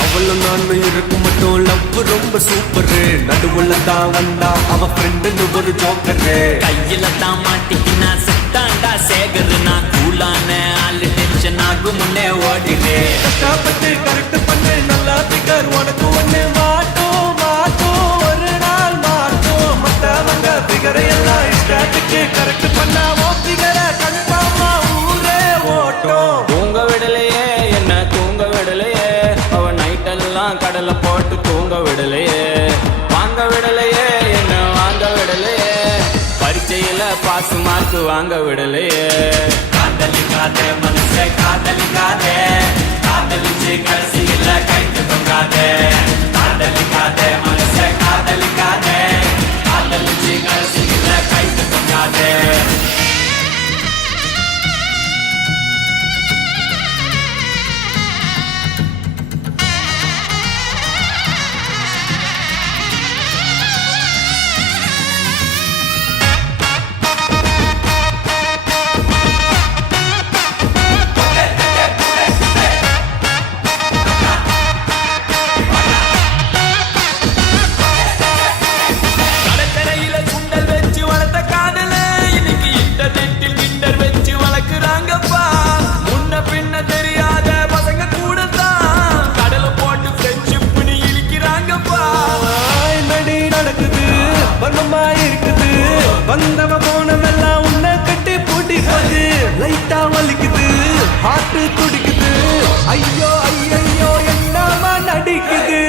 அவளும் நானும் இருக்கும் மட்டும் லவ் ரொம்ப சூப்பரு நடுவுல தான் வந்தா அவ ஃப்ரெண்டுன்னு ஒரு ஜோக்கரு கையில தான் மாட்டிக்கினா செத்தாண்டா சேகரு நான் கூலான ஆளு டென்ஷன் ஆகும் முன்னே ஓடினே கஷ்டப்பட்டு கரெக்ட் பண்ணு நல்லா பிகர் உனக்கு ஒண்ணு மாட்டோம் மாட்டோம் ஒரு நாள் மாட்டோம் மத்தவங்க பிகரை எல்லாம் இஷ்டத்துக்கு கரெக்ட் பண்ணாமோ பிகரை கன்ஃபார்மா ஊரே ஓட்டும் தூங்க விடலையே என்ன தூங்க விடலையே அவ நைட்டெல்லாம் கடலை போட்டு தூங்க விடலையே வாங்க விடலையே என்ன வாங்க விடலையே பரீட்சையில பாஸ் மார்க் வாங்க விடலையே காதலிக்காதே மனசே காதலிக்காதே காதலிச்சு கடைசியில கைக்கு தொங்காதே காதலிக்காதே மனசே காதலிக்காதே காதலிச்சு கடைசியில கைக்கு தொங்காதே கடற்கரையில சுண்டல் வச்சு வளர்த்த காதல இன்னைக்கு இன்டர்நெட்டில் கிண்டர் வச்சு வளர்க்குறாங்கப்பா முன்ன பின்ன தெரியாத பசங்க கூட தான் கடலை போட்டு ஃப்ரெண்ட்ஷிப்னு இழிக்கிறாங்கப்பா நடி நடக்குது வர்மமா இருக்குது வந்தவ போனவெல்லாம் உன்னை கட்டி பூட்டிப்பது லைட்டா வலிக்குது ஹார்ட் துடிக்குது ஐயோ ஐயோ என்னமா நடிக்குது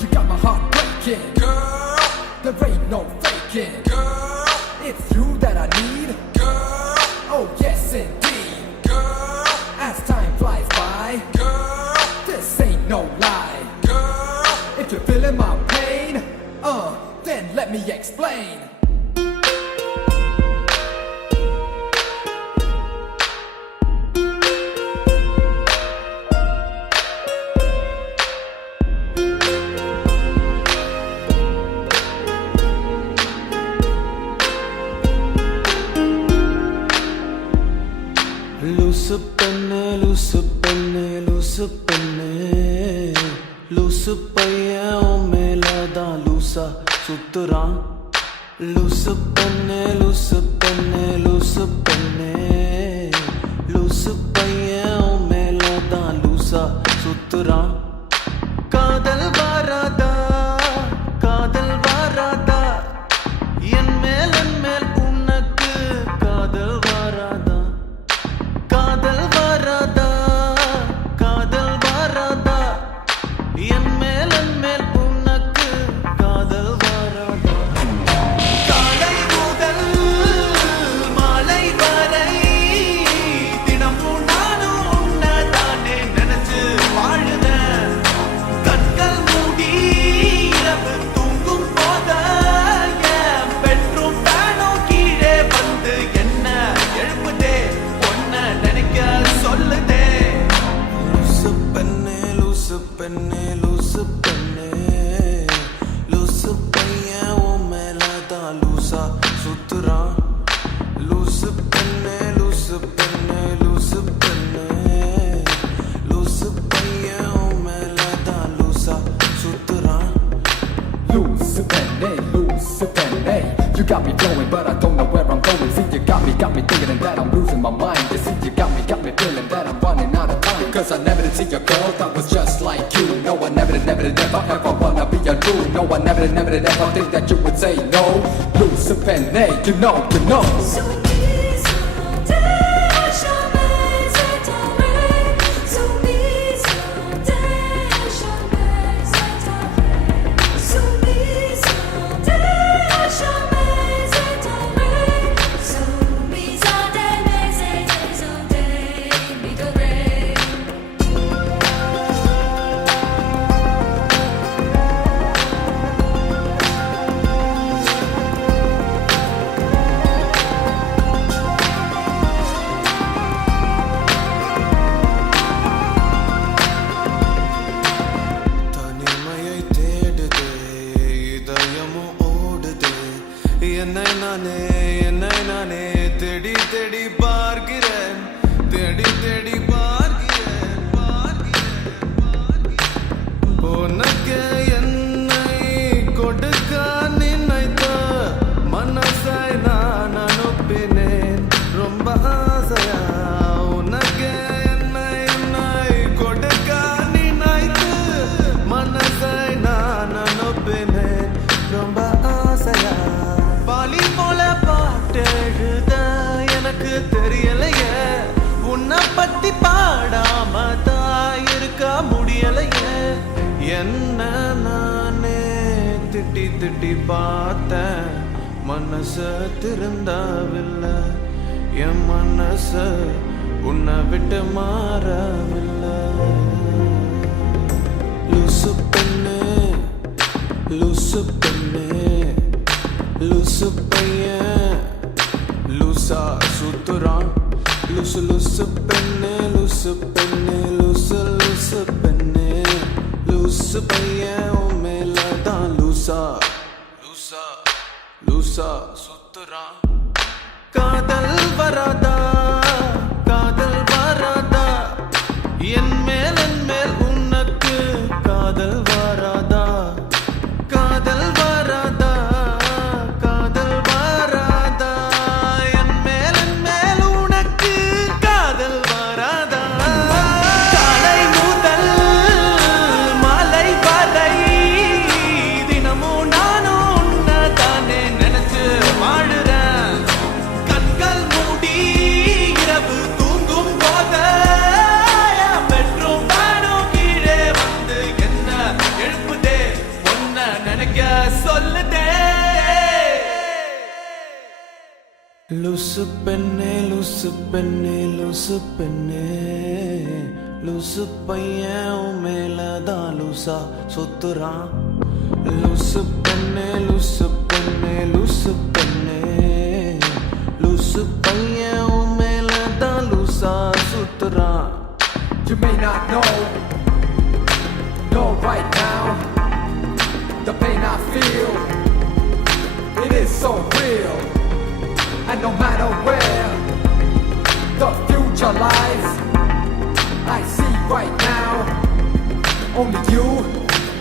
You got my heart breaking, girl. There ain't no faking, girl. It's you that I need, girl. Oh yes indeed, girl. As time flies by, girl. This ain't no lie, girl. If you're feeling my pain, then let me explain. லூசு பெண்ணு லூசு பெண்ணு லூசு பெண்ணு லூசு பையன் உன் மேலதான் லூசா சுத்துறான் லூசு பெண்ணு லூசு பெண்ணு லூசு பெண்ணு லூசு பையன் உன் மேலதான் லூசா சுத்துறான் காதல் வாராதா காதல் வாராதா என் மேல் உனக்கு காதல் வாராதா காதல் வாராதா காதல் வாராதா என் மேல் உனக்கு காதல் வாராதா காலை முதல் மாலை வரை தினமும் நானும் உன்னை தானே நினைச்சு வாழுதேன் லூசா சுத்துறான் லூசு பெண்ணே லூசு பெண்ணே லூசு பெண்ணே லூசு பையன் உன் மேலதான் லூசா சுத்துறான் Loose penny, you got me flowing, but I don't know where I'm going. See, you got me thinking that I'm losing my mind. You see, you got me feeling that I'm running out of time. Cause I never did see a girl that was just like you. No, I never did ever wanna be a dude. No, I never did ever think that you would say no. Loose penny, you know. தனிமையை தேடுதே இதயமும் ஓடுதே என்னை நானே தேடி தேடி பார்க்கிறேன் உனக்கு என்னை கொடுக்க நினைத்த மனசை நான் அனுப்பினேன் ரொம்ப ஆசையா உனக்கு என்னை கொடுக்க நினைத்து மனசை நான் அனுப்பினேன் ரொம்ப ஆசையா பாலி போல பாட்டு எழுத எனக்கு தெரியலையே உன்னை பத்தி பாடாம தான் இருக்க முடியலையே என்ன நானே திட்டி பார்த்தேன் மனச திருந்தவில்லை என் மனச உன்னை விட்டு மாறவில்லை லூசு பெண்ணே லூசு பெண்ணே லூசு பையன் லூசா சுத்துறான் லூசு பெண்ணே லூசு பெண்ணே லூசு பெண்ணே லூசு பையன் உன் மேலதான் லூசா சுத்துறான் காதல் வராதா என் மேல் உனக்கு காதல் வராதா என் மேல் உனக்கு காதல் வராதா காலை முதல் மாலை வரை தினமும் நானும் உன்னை தானே நினைச்சு வாழுறேன் கண்கள் மூடி இரவு தூங்கும் போத பெட்ரூம் தானும் கீழே வந்து என்ன எழுப்புதே ஒன்ன நினைக்க சொல்லுதே லூசு பெண்ணே லூசு பெண்ணே லூசு பெண்ணே லூசு பையன் உன் மேலதான் லூசா சுத்துறான் லூசு பெண்ணே லூசு பெண்ணே லூசு பெண்ணே லூசு பையன் உன் மேலதான் லூசா சுத்துறான் You may not know right now, the pain I feel, it is so real. And no matter where the future lies, I see right now only you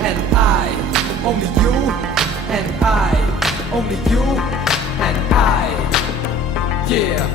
and I, only you and I, only you and I, yeah.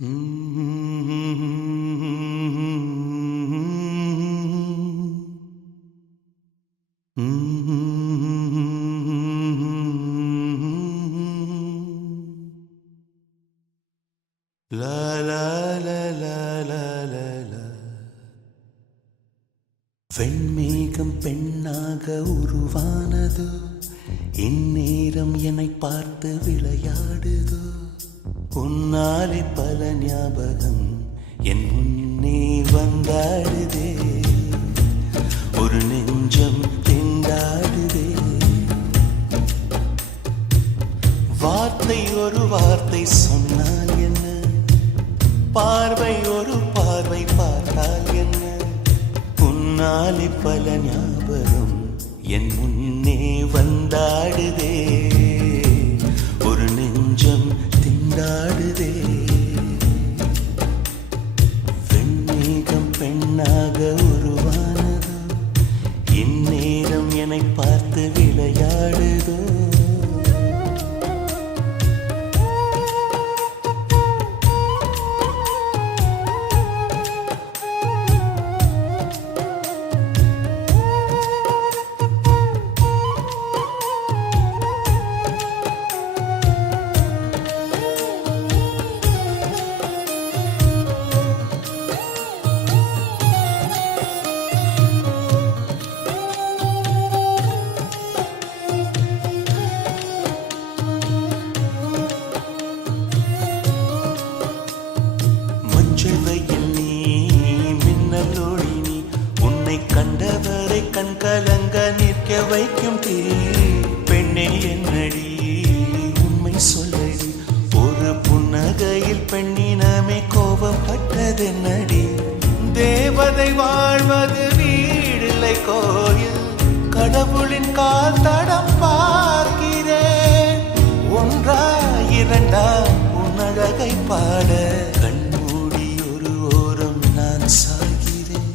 La la la la la la la. வெண்மேகம் பெண்ணாக உருவானதோ, இந்நேரம் என்னை பார்த்து விளையாடுதோ. உன்னாலே பல ஞாபகம் என் முன்னே வந்தாடுதே. ஒரு நெஞ்சம் திண்டாடுதே. வார்த்தை ஒரு வார்த்தை சொன்னால் என்ன, பார்வை ஒரு பார்வை பார்த்தால் என்ன. உன்னாலே பல ஞாபகம் என் முன்னே வந்தாடுதே. ஒரு நெஞ்சம் திண்டாடுதே. வெண்மேகம் பெண்ணாக உருவானதோ, இந்நேரம் என்னை பார்த்து விளையாடுதோ. கண்கலங்க நிற்க வைக்கும் தீ பெண்ணே என்னடி உண்மை சொல்லடி. ஒரு புன்னகையில் பெண்ணினமே கோபப்பட்டதென்னடி. தேவதை வாழ்வது வீடில்லை கோயில், கடவுளின் கால் தடம் பார்க்கிறேன். ஒன்றா இரண்டா உன்னழகை பாட கண்மூடி ஒரு ஓரம் நான் சாகிறேன்.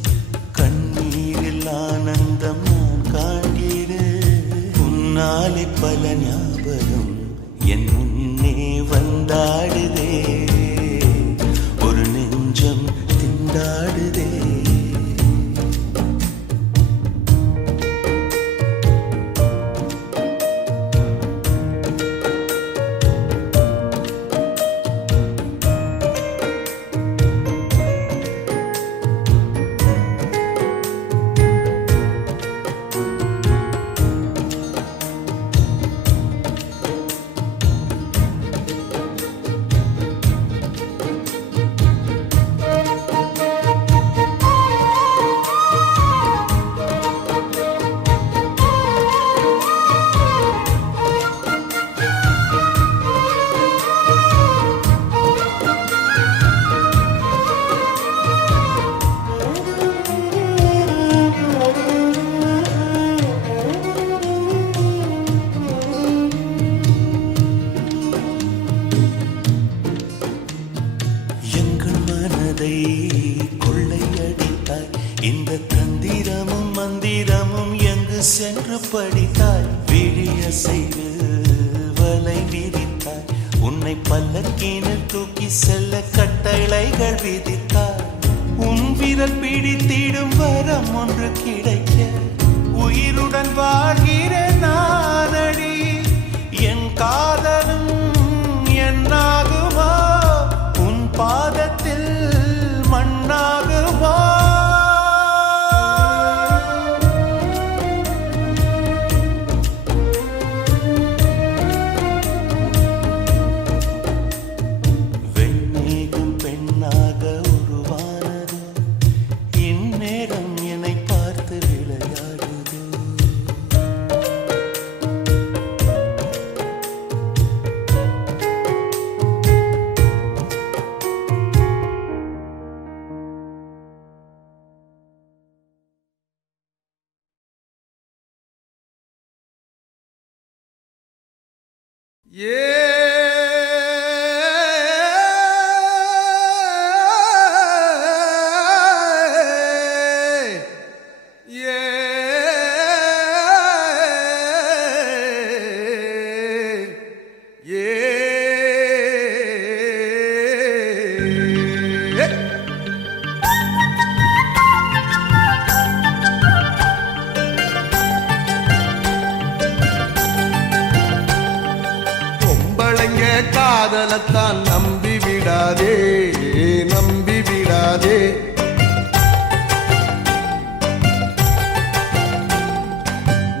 கண்ணீரில் ஆனந்தம் நான் காண்கிறேன். உன்னாலே பல ஞாபகம் என் முன்னே வந்தாடுதே. ஒரு நெஞ்சம் திண்டாடுதே. கொள்ளையடித்தாய். இந்த தந்திரமும் மந்திரமும் எங்கு சென்று படித்தாய். விழிய செய்து வலை விதித்தாய். உன்னை பல்லக்கீனில் தூக்கி செல்ல கட்டளைகள் விதித்தாய். உன் விரல் பிடித்திடும் வரம் ஒன்று கிடைக்க உயிருடன் வாழ்கிற நானடி. என் காதலும் என்னாகுமா, உன் பாதத்தில் மண்ணாகுமா. வெண்மேகம் பெண்ணாக உருவானது, இந்நேரம் என்னை பார்த்து விளையாடுது. காதலத்தான் நம்பி விடாதே நம்பி விடாதே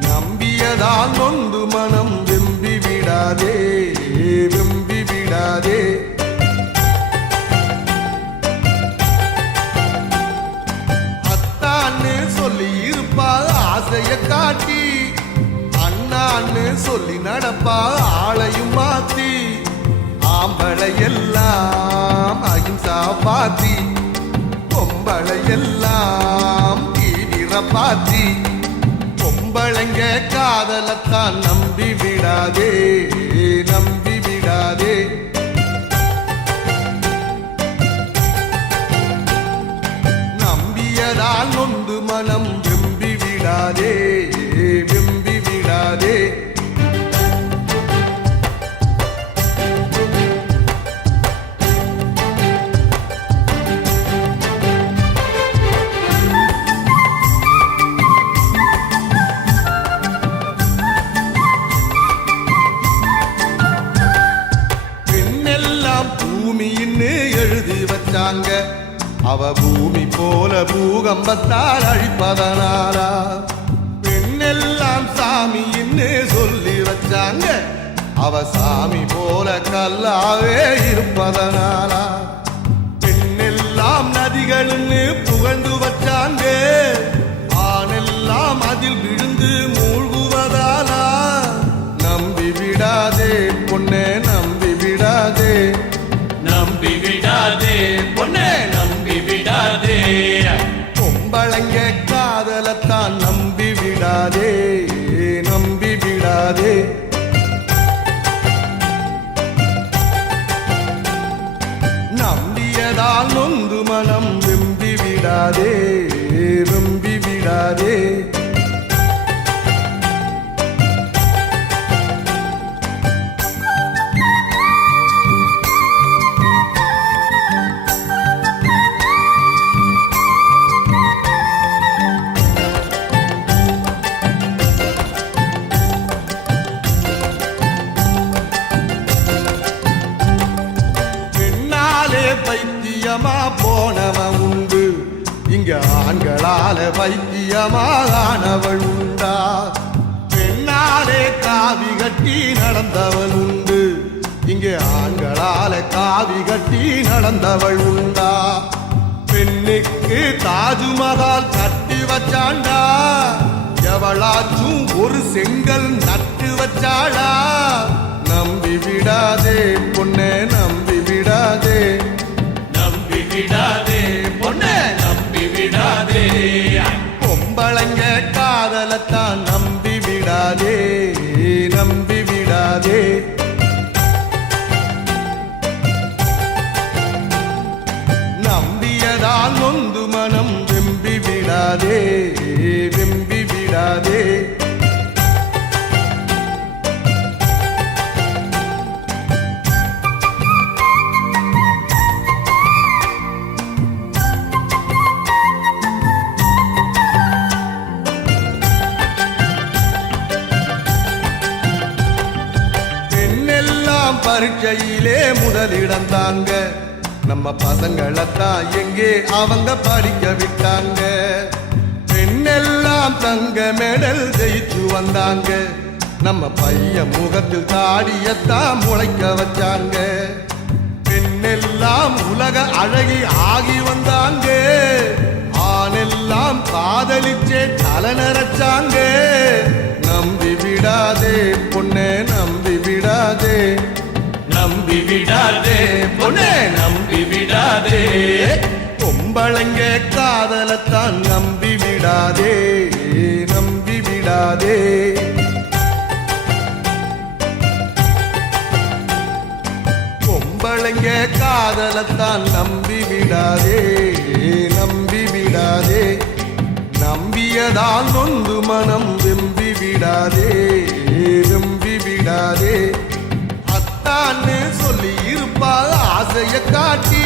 நம்பியதால் நொந்து மனம் வெம்பி விடாதே வெம்பி விடாதே அத்தான்னு சொல்லி இருப்பா ஆசைய காட்டி அண்ணான்னு சொல்லி நடப்பா ஆளையும் மாத்தி ஆம்பளை எல்லாம் அகிம்சா பாத்தி பொம்பளை எல்லாம் தீவிர பாத்தி பொம்பளைங்க காதலத்தான் நம்பி விடாதே நம்பி விடாதே நம்பியதால் நொந்து மனம் வெம்பி விடாதே வெம்பி விடாதே பெண்ணெல்லாம் பூமின்னு எழுதி வச்சாங்க அவ பூமி போல பூகம்பத்தால் அழிப்பதனாலா பெண்ணெல்லாம் சாமின்னு சொல்லி வச்சாங்க அவ சாமி போல கல்லாவே இருப்பதனாலா பெண்ணெல்லாம் நதிகள்னு புகழ்ந்து வச்சாங்க ஆணெல்லாம் அதில் விழுந்து மூழ்குவதாலா நம்பி விடாதே பொண்ணே நம்பி விடாதே நம்பி விடாதே பொண்ணே நம்பி விடாதே பொம்பளைங்க காதலத்தான் நம்பி விடாதே நம்பி விடாதே நம்பியதால் நொந்து மனம் வெம்பி விடாதே வெம்பி விடாதே பைத்தியமா போனவன் உண்டு இங்க ஆண்களால பைத்தியமானவள் உண்டா பெண்ணாலே காவி கட்டி நடந்தவள் உண்டு இங்கே ஆண்களால காவி கட்டி நடந்தவள் உண்டா பெண்ணுக்கு தாஜ்மஹால் கட்டி வச்சாண்டா எவளாச்சும் ஒரு செங்கல் நட்டு வச்சாளா நம்பி விடாதே பொண்ணே நம்பி விடாதே நம்பி விடாதே பொண்ணே நம்பி விடாதே பொம்பளைங்க காதலத்தான் நம்பி விடாதே நம்பி விடாதே நம்பியதால் நொந்து மனம் வெம்பி விடாதே வெம்பி விடாதே பரீட்சையிலே முதலிடம் தாங்க நம்ம பசங்களைத்தான் எங்கே அவங்க படிக்க விட்டாங்க பெண்ணெல்லாம் தங்க மெடல் ஜெயிச்சு வந்தாங்க நம்ம பையன் முகத்தில் தாடியத்தான் முளைக்க வச்சாங்க பெண்ணெல்லாம் உலக அழகி ஆகி வந்தாங்க ஆணெல்லாம் காதலிச்சே தலை நிறச்சாங்க நம்பி விடாதே பொண்ணே நம்பி விடாதே நம்பி விடாதே பொண்ணே நம்பி விடாதே பொம்பளைங்க காதலத்தான் நம்பி விடாதே நம்பி விடாதே பொம்பளைங்க காதலத்தான் நம்பி விடாதே நம்பி விடாதே நம்பியதால் நொந்து மனம் வெம்பி விடாதே வெம்பி விடாதே அத்தான்னு சொல்லி இருப்பா ஆசைய காட்டி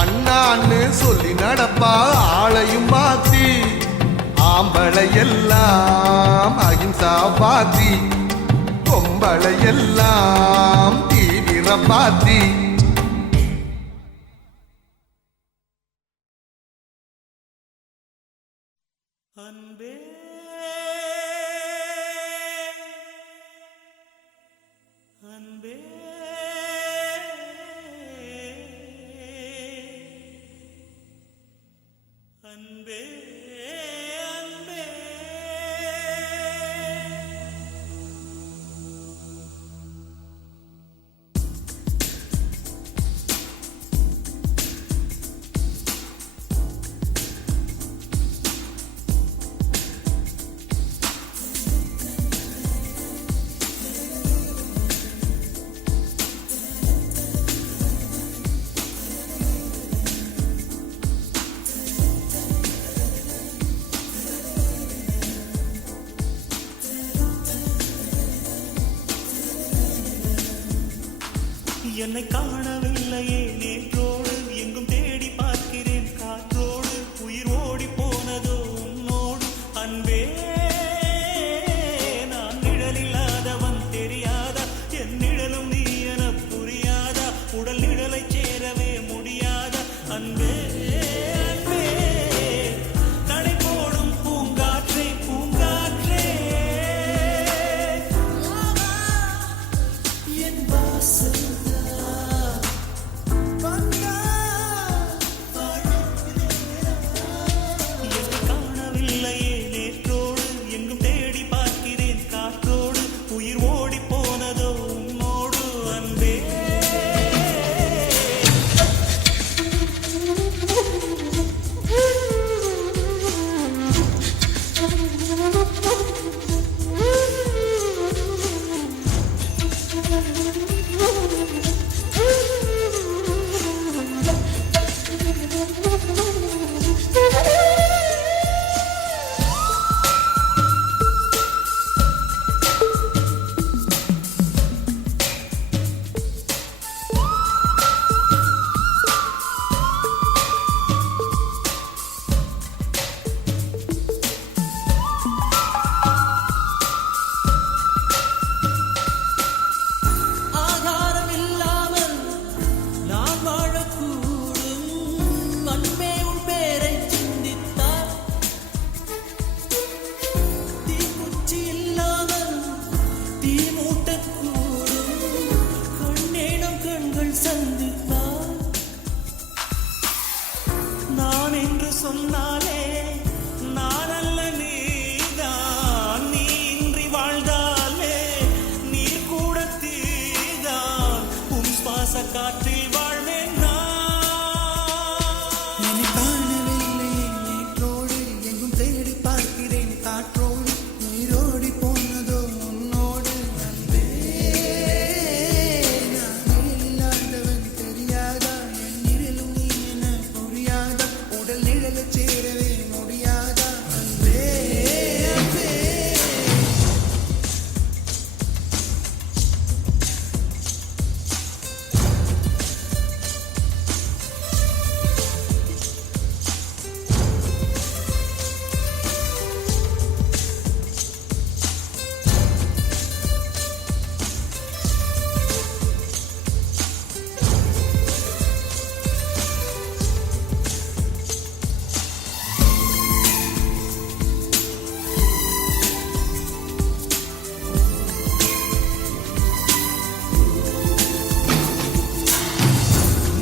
அண்ணான்னு சொல்லி நடப்பா ஆளையும் மாத்தி ஆம்பளை எல்லாம் அகிம்சா பாத்தி பொம்பளை எல்லாம் தீவிர சப்பாத்தி. அன்பே அன்பே அன்பே அன்பே என்னை காணவில்லையே நேற்றோடு எங்கும் தேடி பார்க்கிறேன் காற்றோடு உயிர் ஓடி போனதோ உன்னோடு அன்பே நான் நிழலில்லாதவன் தெரியாதா என் நிழலும் நீ என புரியாதா உடல் நிழலை சேரவே முடியாதா அன்பே அன்பே நடை போடும் பூங்காற்றே பூங்காற்றே என் வாசல் காணவில்லையே நேற்றோடு எங்கும் தேடி பார்க்கிறேன் காற்றோடு உயிர் ஓடி போனதோ உன்னோடு அன்பே ஆகாரம் இல்லாமல் நான் வாழக்கூடும் அன்பே உன் பேரை சிந்தித்தார் தீக்குச்சி இல்லாமல் தீ மூட்டக்கூடும் கண்ணேடம் கண்கள் சந்தித்தார் நான் என்று சொன்னாலே நான் அல்ல நீதான் நீ இன்றி வாழ்ந்தாலே நீர் கூட தீதான் உன் சுவாச காற்றில் வாழ்வேன் நான் காணவில்லை நேற்றோடு எங்கும் தேடி பார்க்கிறேன் காற்றோடு உயிரோடி போனதோ உன்னோடு அன்பே நான் இல்லாதவன் தெரியாதா என் நிழலும் நீ என புரியாதா உடல் நிழலை சேரவே முடியாதா அன்பே அன்பே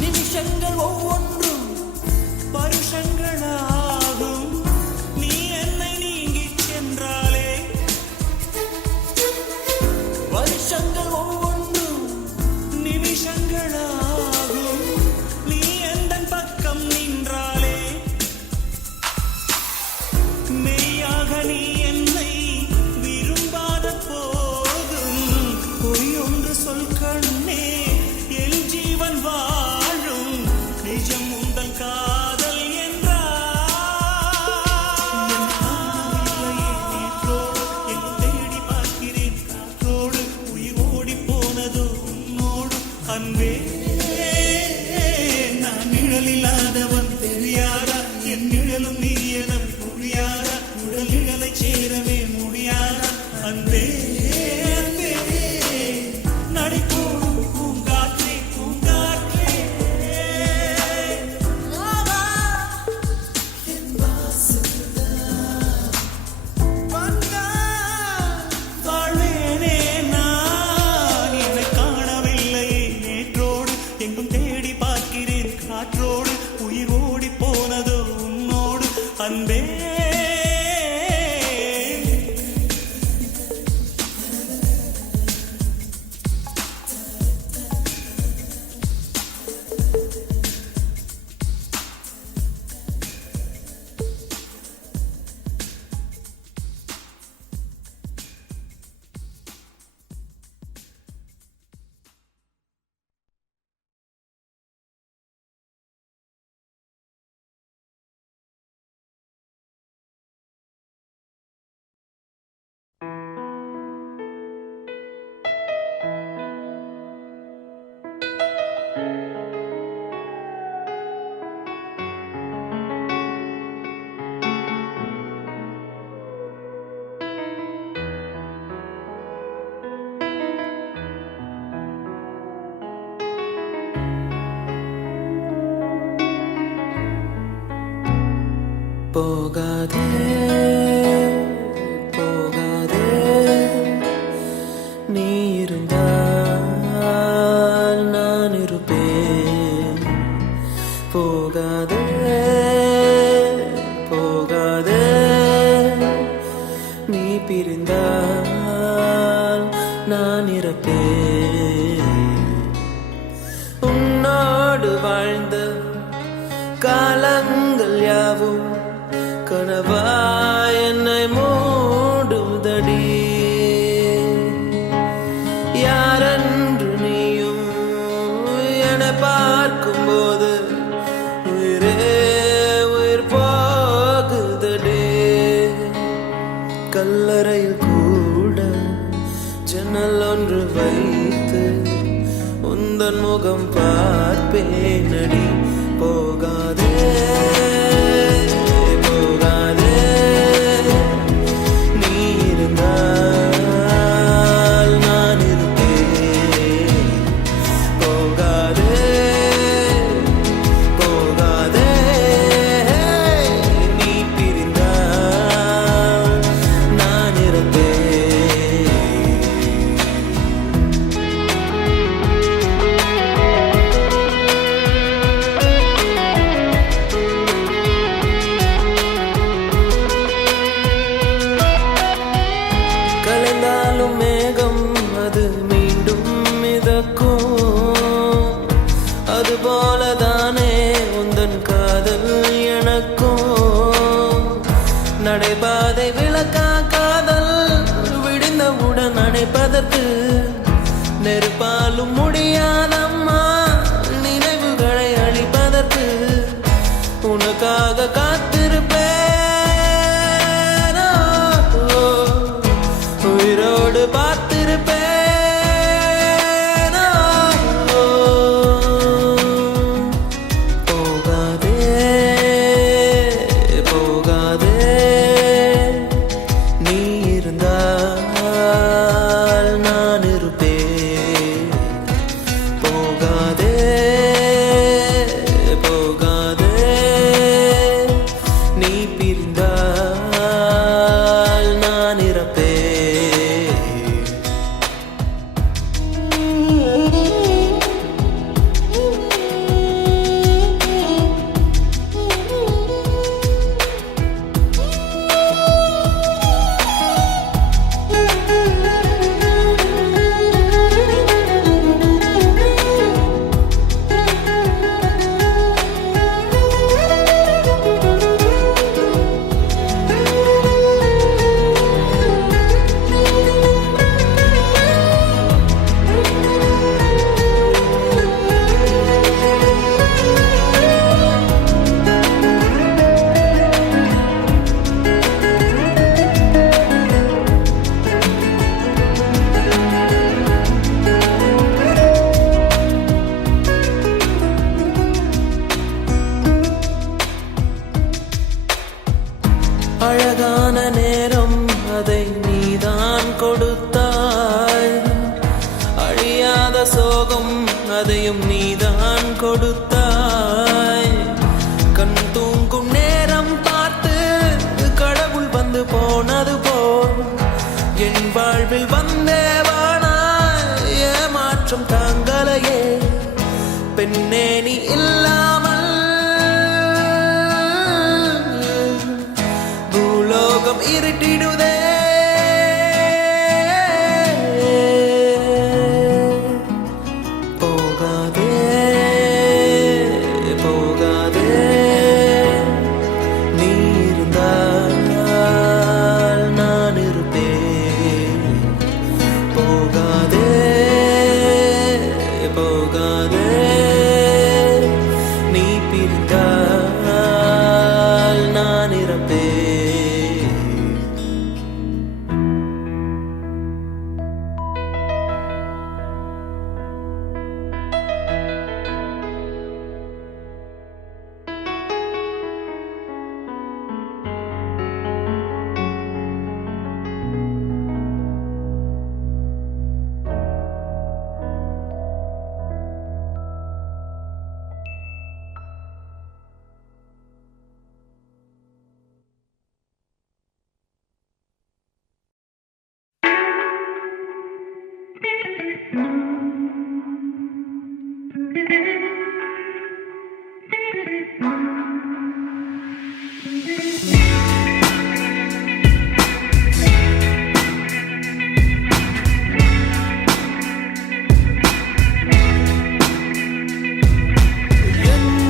நிமிஷங்கள் ஒவ்வொன்றும் பருஷங்களாகும் நீ என்னை நீங்கிச் சென்றாலே வருஷங்கள் ஒவ்வொன்றும் நிமிஷங்களாகும் நீ எந்தன் பக்கம் நின்றாலே மெய்யாக நீ என்னை விரும்பாத போதும் பொய்யொன்று சொல் கண்ணே என் ஜீவன் வாழும் நிஜம் உந்தன் காதல் தேடி பார்க்கிறேன் காற்றோடு உயிர் ஓடி போனதோ உன்னோடு அன்பே நான் நிழலில்லாதவன் தெரியாதா என் நிழலும் நீ என புரியாதா உடல் நிழலை சேரவே முடியாதா அன்பே அன்பே நடை போடும் பூங்காற்று போகாதே போகாதே நீ இருந்தால் நான் இருப்பேன் போகாதே போகாதே நீ பிரிந்தால் நான் இறப்பேன் உன்னோடு வாழ்ந்த காலங்கள் யாவும் கனவாய் என்னை மூடுதடி யாரென்று நீயும் என பார்க்கும்போது உயிரே உயிர் போகுதடி கல்லறையில் கூட ஜன்னல் ஒன்று வைத்து உந்தன் முகம் பார்ப்பேனடி போகாதே நடைபாதை விளக்கா காதல் விடிந்தவுடன் அணைப்பதற்கு நெருப்பாலும் முடியாதம்மா நினைவுகளை அழிப்பதற்கு உனக்காக காத்திருப்பேன் உயிரோடு பார்த்திருப்பேன் அழகான நேரம் அதை நீதான் கொடுத்தாய் அழியாத சோகம் அதையும் நீதான் கொடுத்தாய் கண் தூங்கும் நேரம் பார்த்து கடவுள் வந்து போனது போல் என் வாழ்வில் வந்தேவானா ஏமாற்றம் தாங்களையே பெண்ணே நீ இல்லாமல் சோகம் இருட்டிடுதே போகாதே போகாதே நீ இருந்தால் நான் இருப்பேன் போகாதே போகாதே நீ பிரிந்தால் நான் இறப்பேன்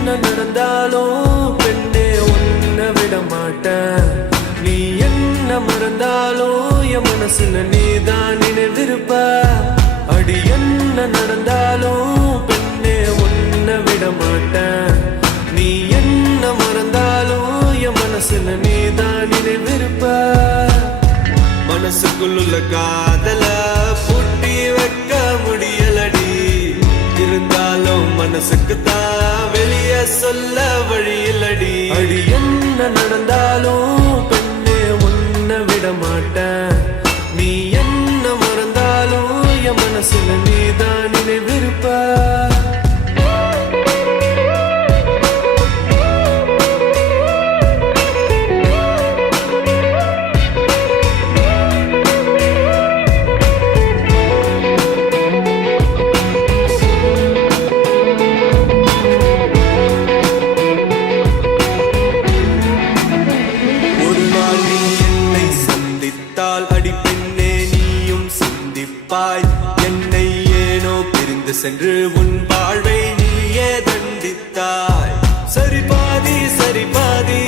நடந்தாலும் பெண்ணே உன்னை விட மாட்டேன் நீ என்ன மறந்தாலும் என் மனசுல நீதான் நினைவிருப்ப அடி என்ன நடந்தாலும் பெண்ணே உன்னை விட மாட்டேன் நீ என்ன மறந்தாலும் என் மனசுல நீதான் நினைவிருப்ப மனசுக்குள்ள காதல பூட்டி வைக்க முடியலடி இருந்தாலும் மனசுக்கு தான் வெளியே சொல்ல வழியிலடி அடி என்ன நடந்தாலும் பெண்ணே உன்னை விட மாட்டேன் நீ என்ன மறந்தாலும் என் மனசுல நீதான் நினைவிருப்ப என்னை ஏனோ பிரிந்து சென்று உன் வாழ்வை நீயே தண்டித்தாய் சரி பாதி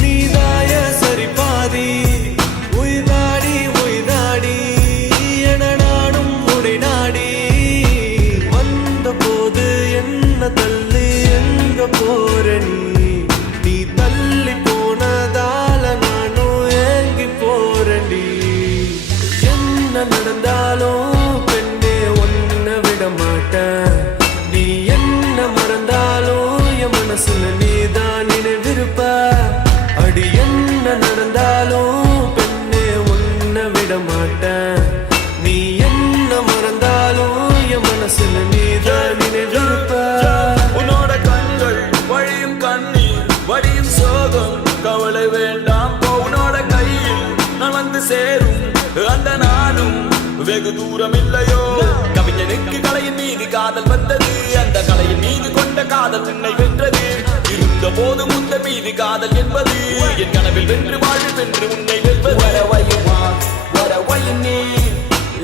நீதாய சரி பாதி உய்தாடி என நானும் உடை நாடி வந்த போது என்ன தள்ளி எங்க போற நீ தள்ளி போனதால நானும் ஏங்கி போறடி என்ன நடந்தாலும் பெண்ணே உன்னை விட மாட்டேன் நீ என்ன மறந்தாலும் என் மனசுல நீதான் நினைவிருப்ப அடி என்ன நடந்தாலும் பெண்ணே உன்னை விட மாட்டேன் நீ என்ன மறந்தாலும் என் மனசுல நீதான் நினைவிருப்ப உன்னோட கண்கள் வழியும் கண்ணீர் வழியும் சோகம் கவலை வேண்டாம் உன்னோட கையில் நலந்து சேரும் அந்த நாளும் வெகு தூரம் இல்லையோ கவிஞனுக்கு கலையின் மீது காதல் வந்தது அந்த கலையின் மீது கொண்ட காதல் உன்னை வென்றது இருந்த போது முந்த மீது காதல் என்பது என் கனவில் வென்று வாழ்வில் வென்று உன்னை வெல்வது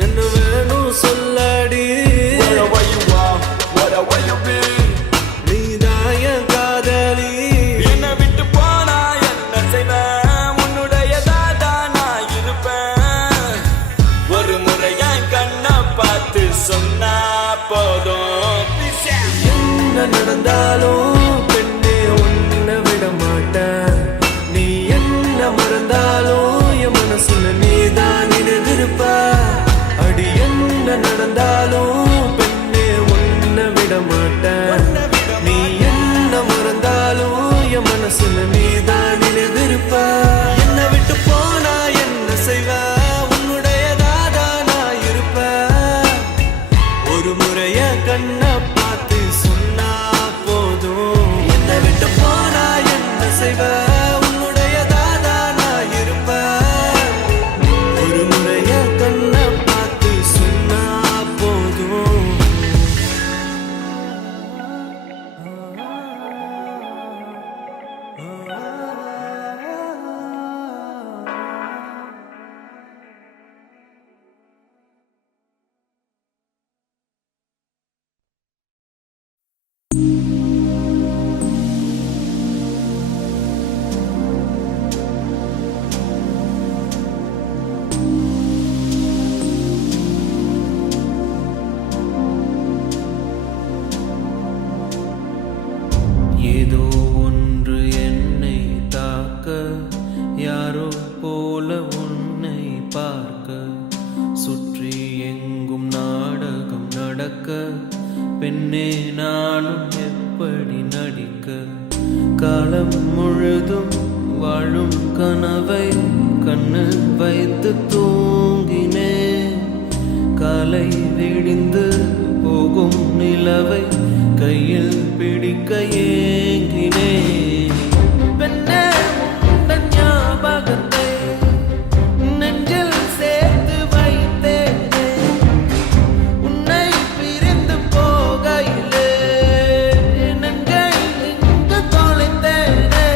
என்ன வேணும் சொல்லடி நீதாய காதலி என்ன விட்டு போனா என்ன செய்வேன் உன்னுடையதா நான் இருப்பேன் ஒரு முறை என் கண்ணை பார்த்து சொன்னா போதும் என்ன நடந்தாலும் பெண்ணே உன்னை விட மாட்டேன் நீ என்ன மறந்தாலும் யாரோ போல உன்னை பார்க்க சுற்றி எங்கும் நாடகம் நடக்க பெண்ணே நானும் எப்படி நடிக்க காலம் முழுதும் வாழும் கனவை கண்ணு வைத்து தூங்கினேன் காலை விடிந்து போகும் நிலவை கையில் பிடிக்க ஏங்கினேன் பெண்ணே உந்தன் ஞாபகத்தை நெஞ்சில் சேர்த்து வைத்தேனே உன்னை பிரிந்து போகையிலே நெஞ்சை இங்கு தொலைத்தேனே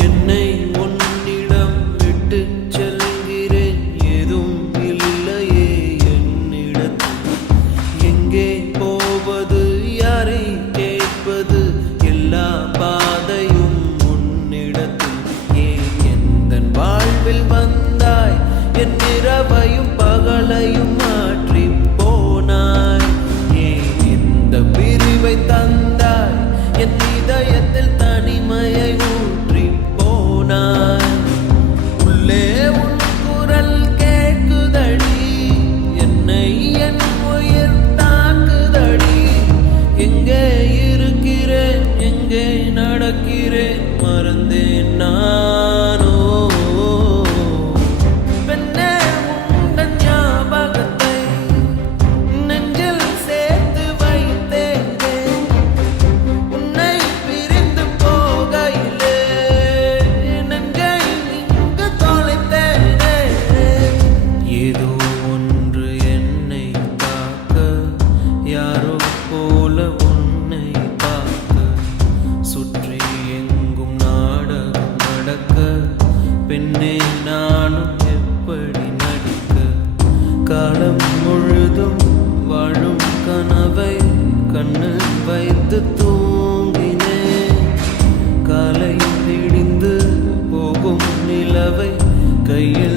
என்னை உன்னிடம் விட்டு செல்கிறேன் ஏதும் இல்லையே என்னிடத்தில் எங்கே போவது யாரை கேட்பது எல்லா பாதையும் உன்னிடத்தில் ஏன் எந்தன் வாழ்வில் வந்தாய் என் இரவையும் பகலையும் மாற்றி போனாய் ஏன் இந்த பிரிவை தந்தாய் என் இதயத்தில் தனிமையை ஊற்றி போனாய் உள்ளே உன் குரல் கேட்குதடி என்னை என் உயிர் தாக்குதடி எங்கே இருக்கிறேன் எங்கே நடக்கிறேன் மறந்தேன் நானோ பெண்ணே உந்தன் ஞாபகத்தை நெஞ்சில் சேர்த்து வைத்தேனே உன்னை பிரிந்து போகையிலே நெஞ்சை இங்கு தொலைத்தேனே ஏதோ ஒன்று என்னை தாக்க யாரோ போல உன்னை பார்க்க சுற்றி எங்கும் நாடகம் நடக்க பெண்ணே நானும் எப்படி நடிக்க காலம் முழுதும் வாழும் கனவை கண்ணு வைத்து தூங்கினேன் காலை விடிந்து போகும் நிலவை கையில்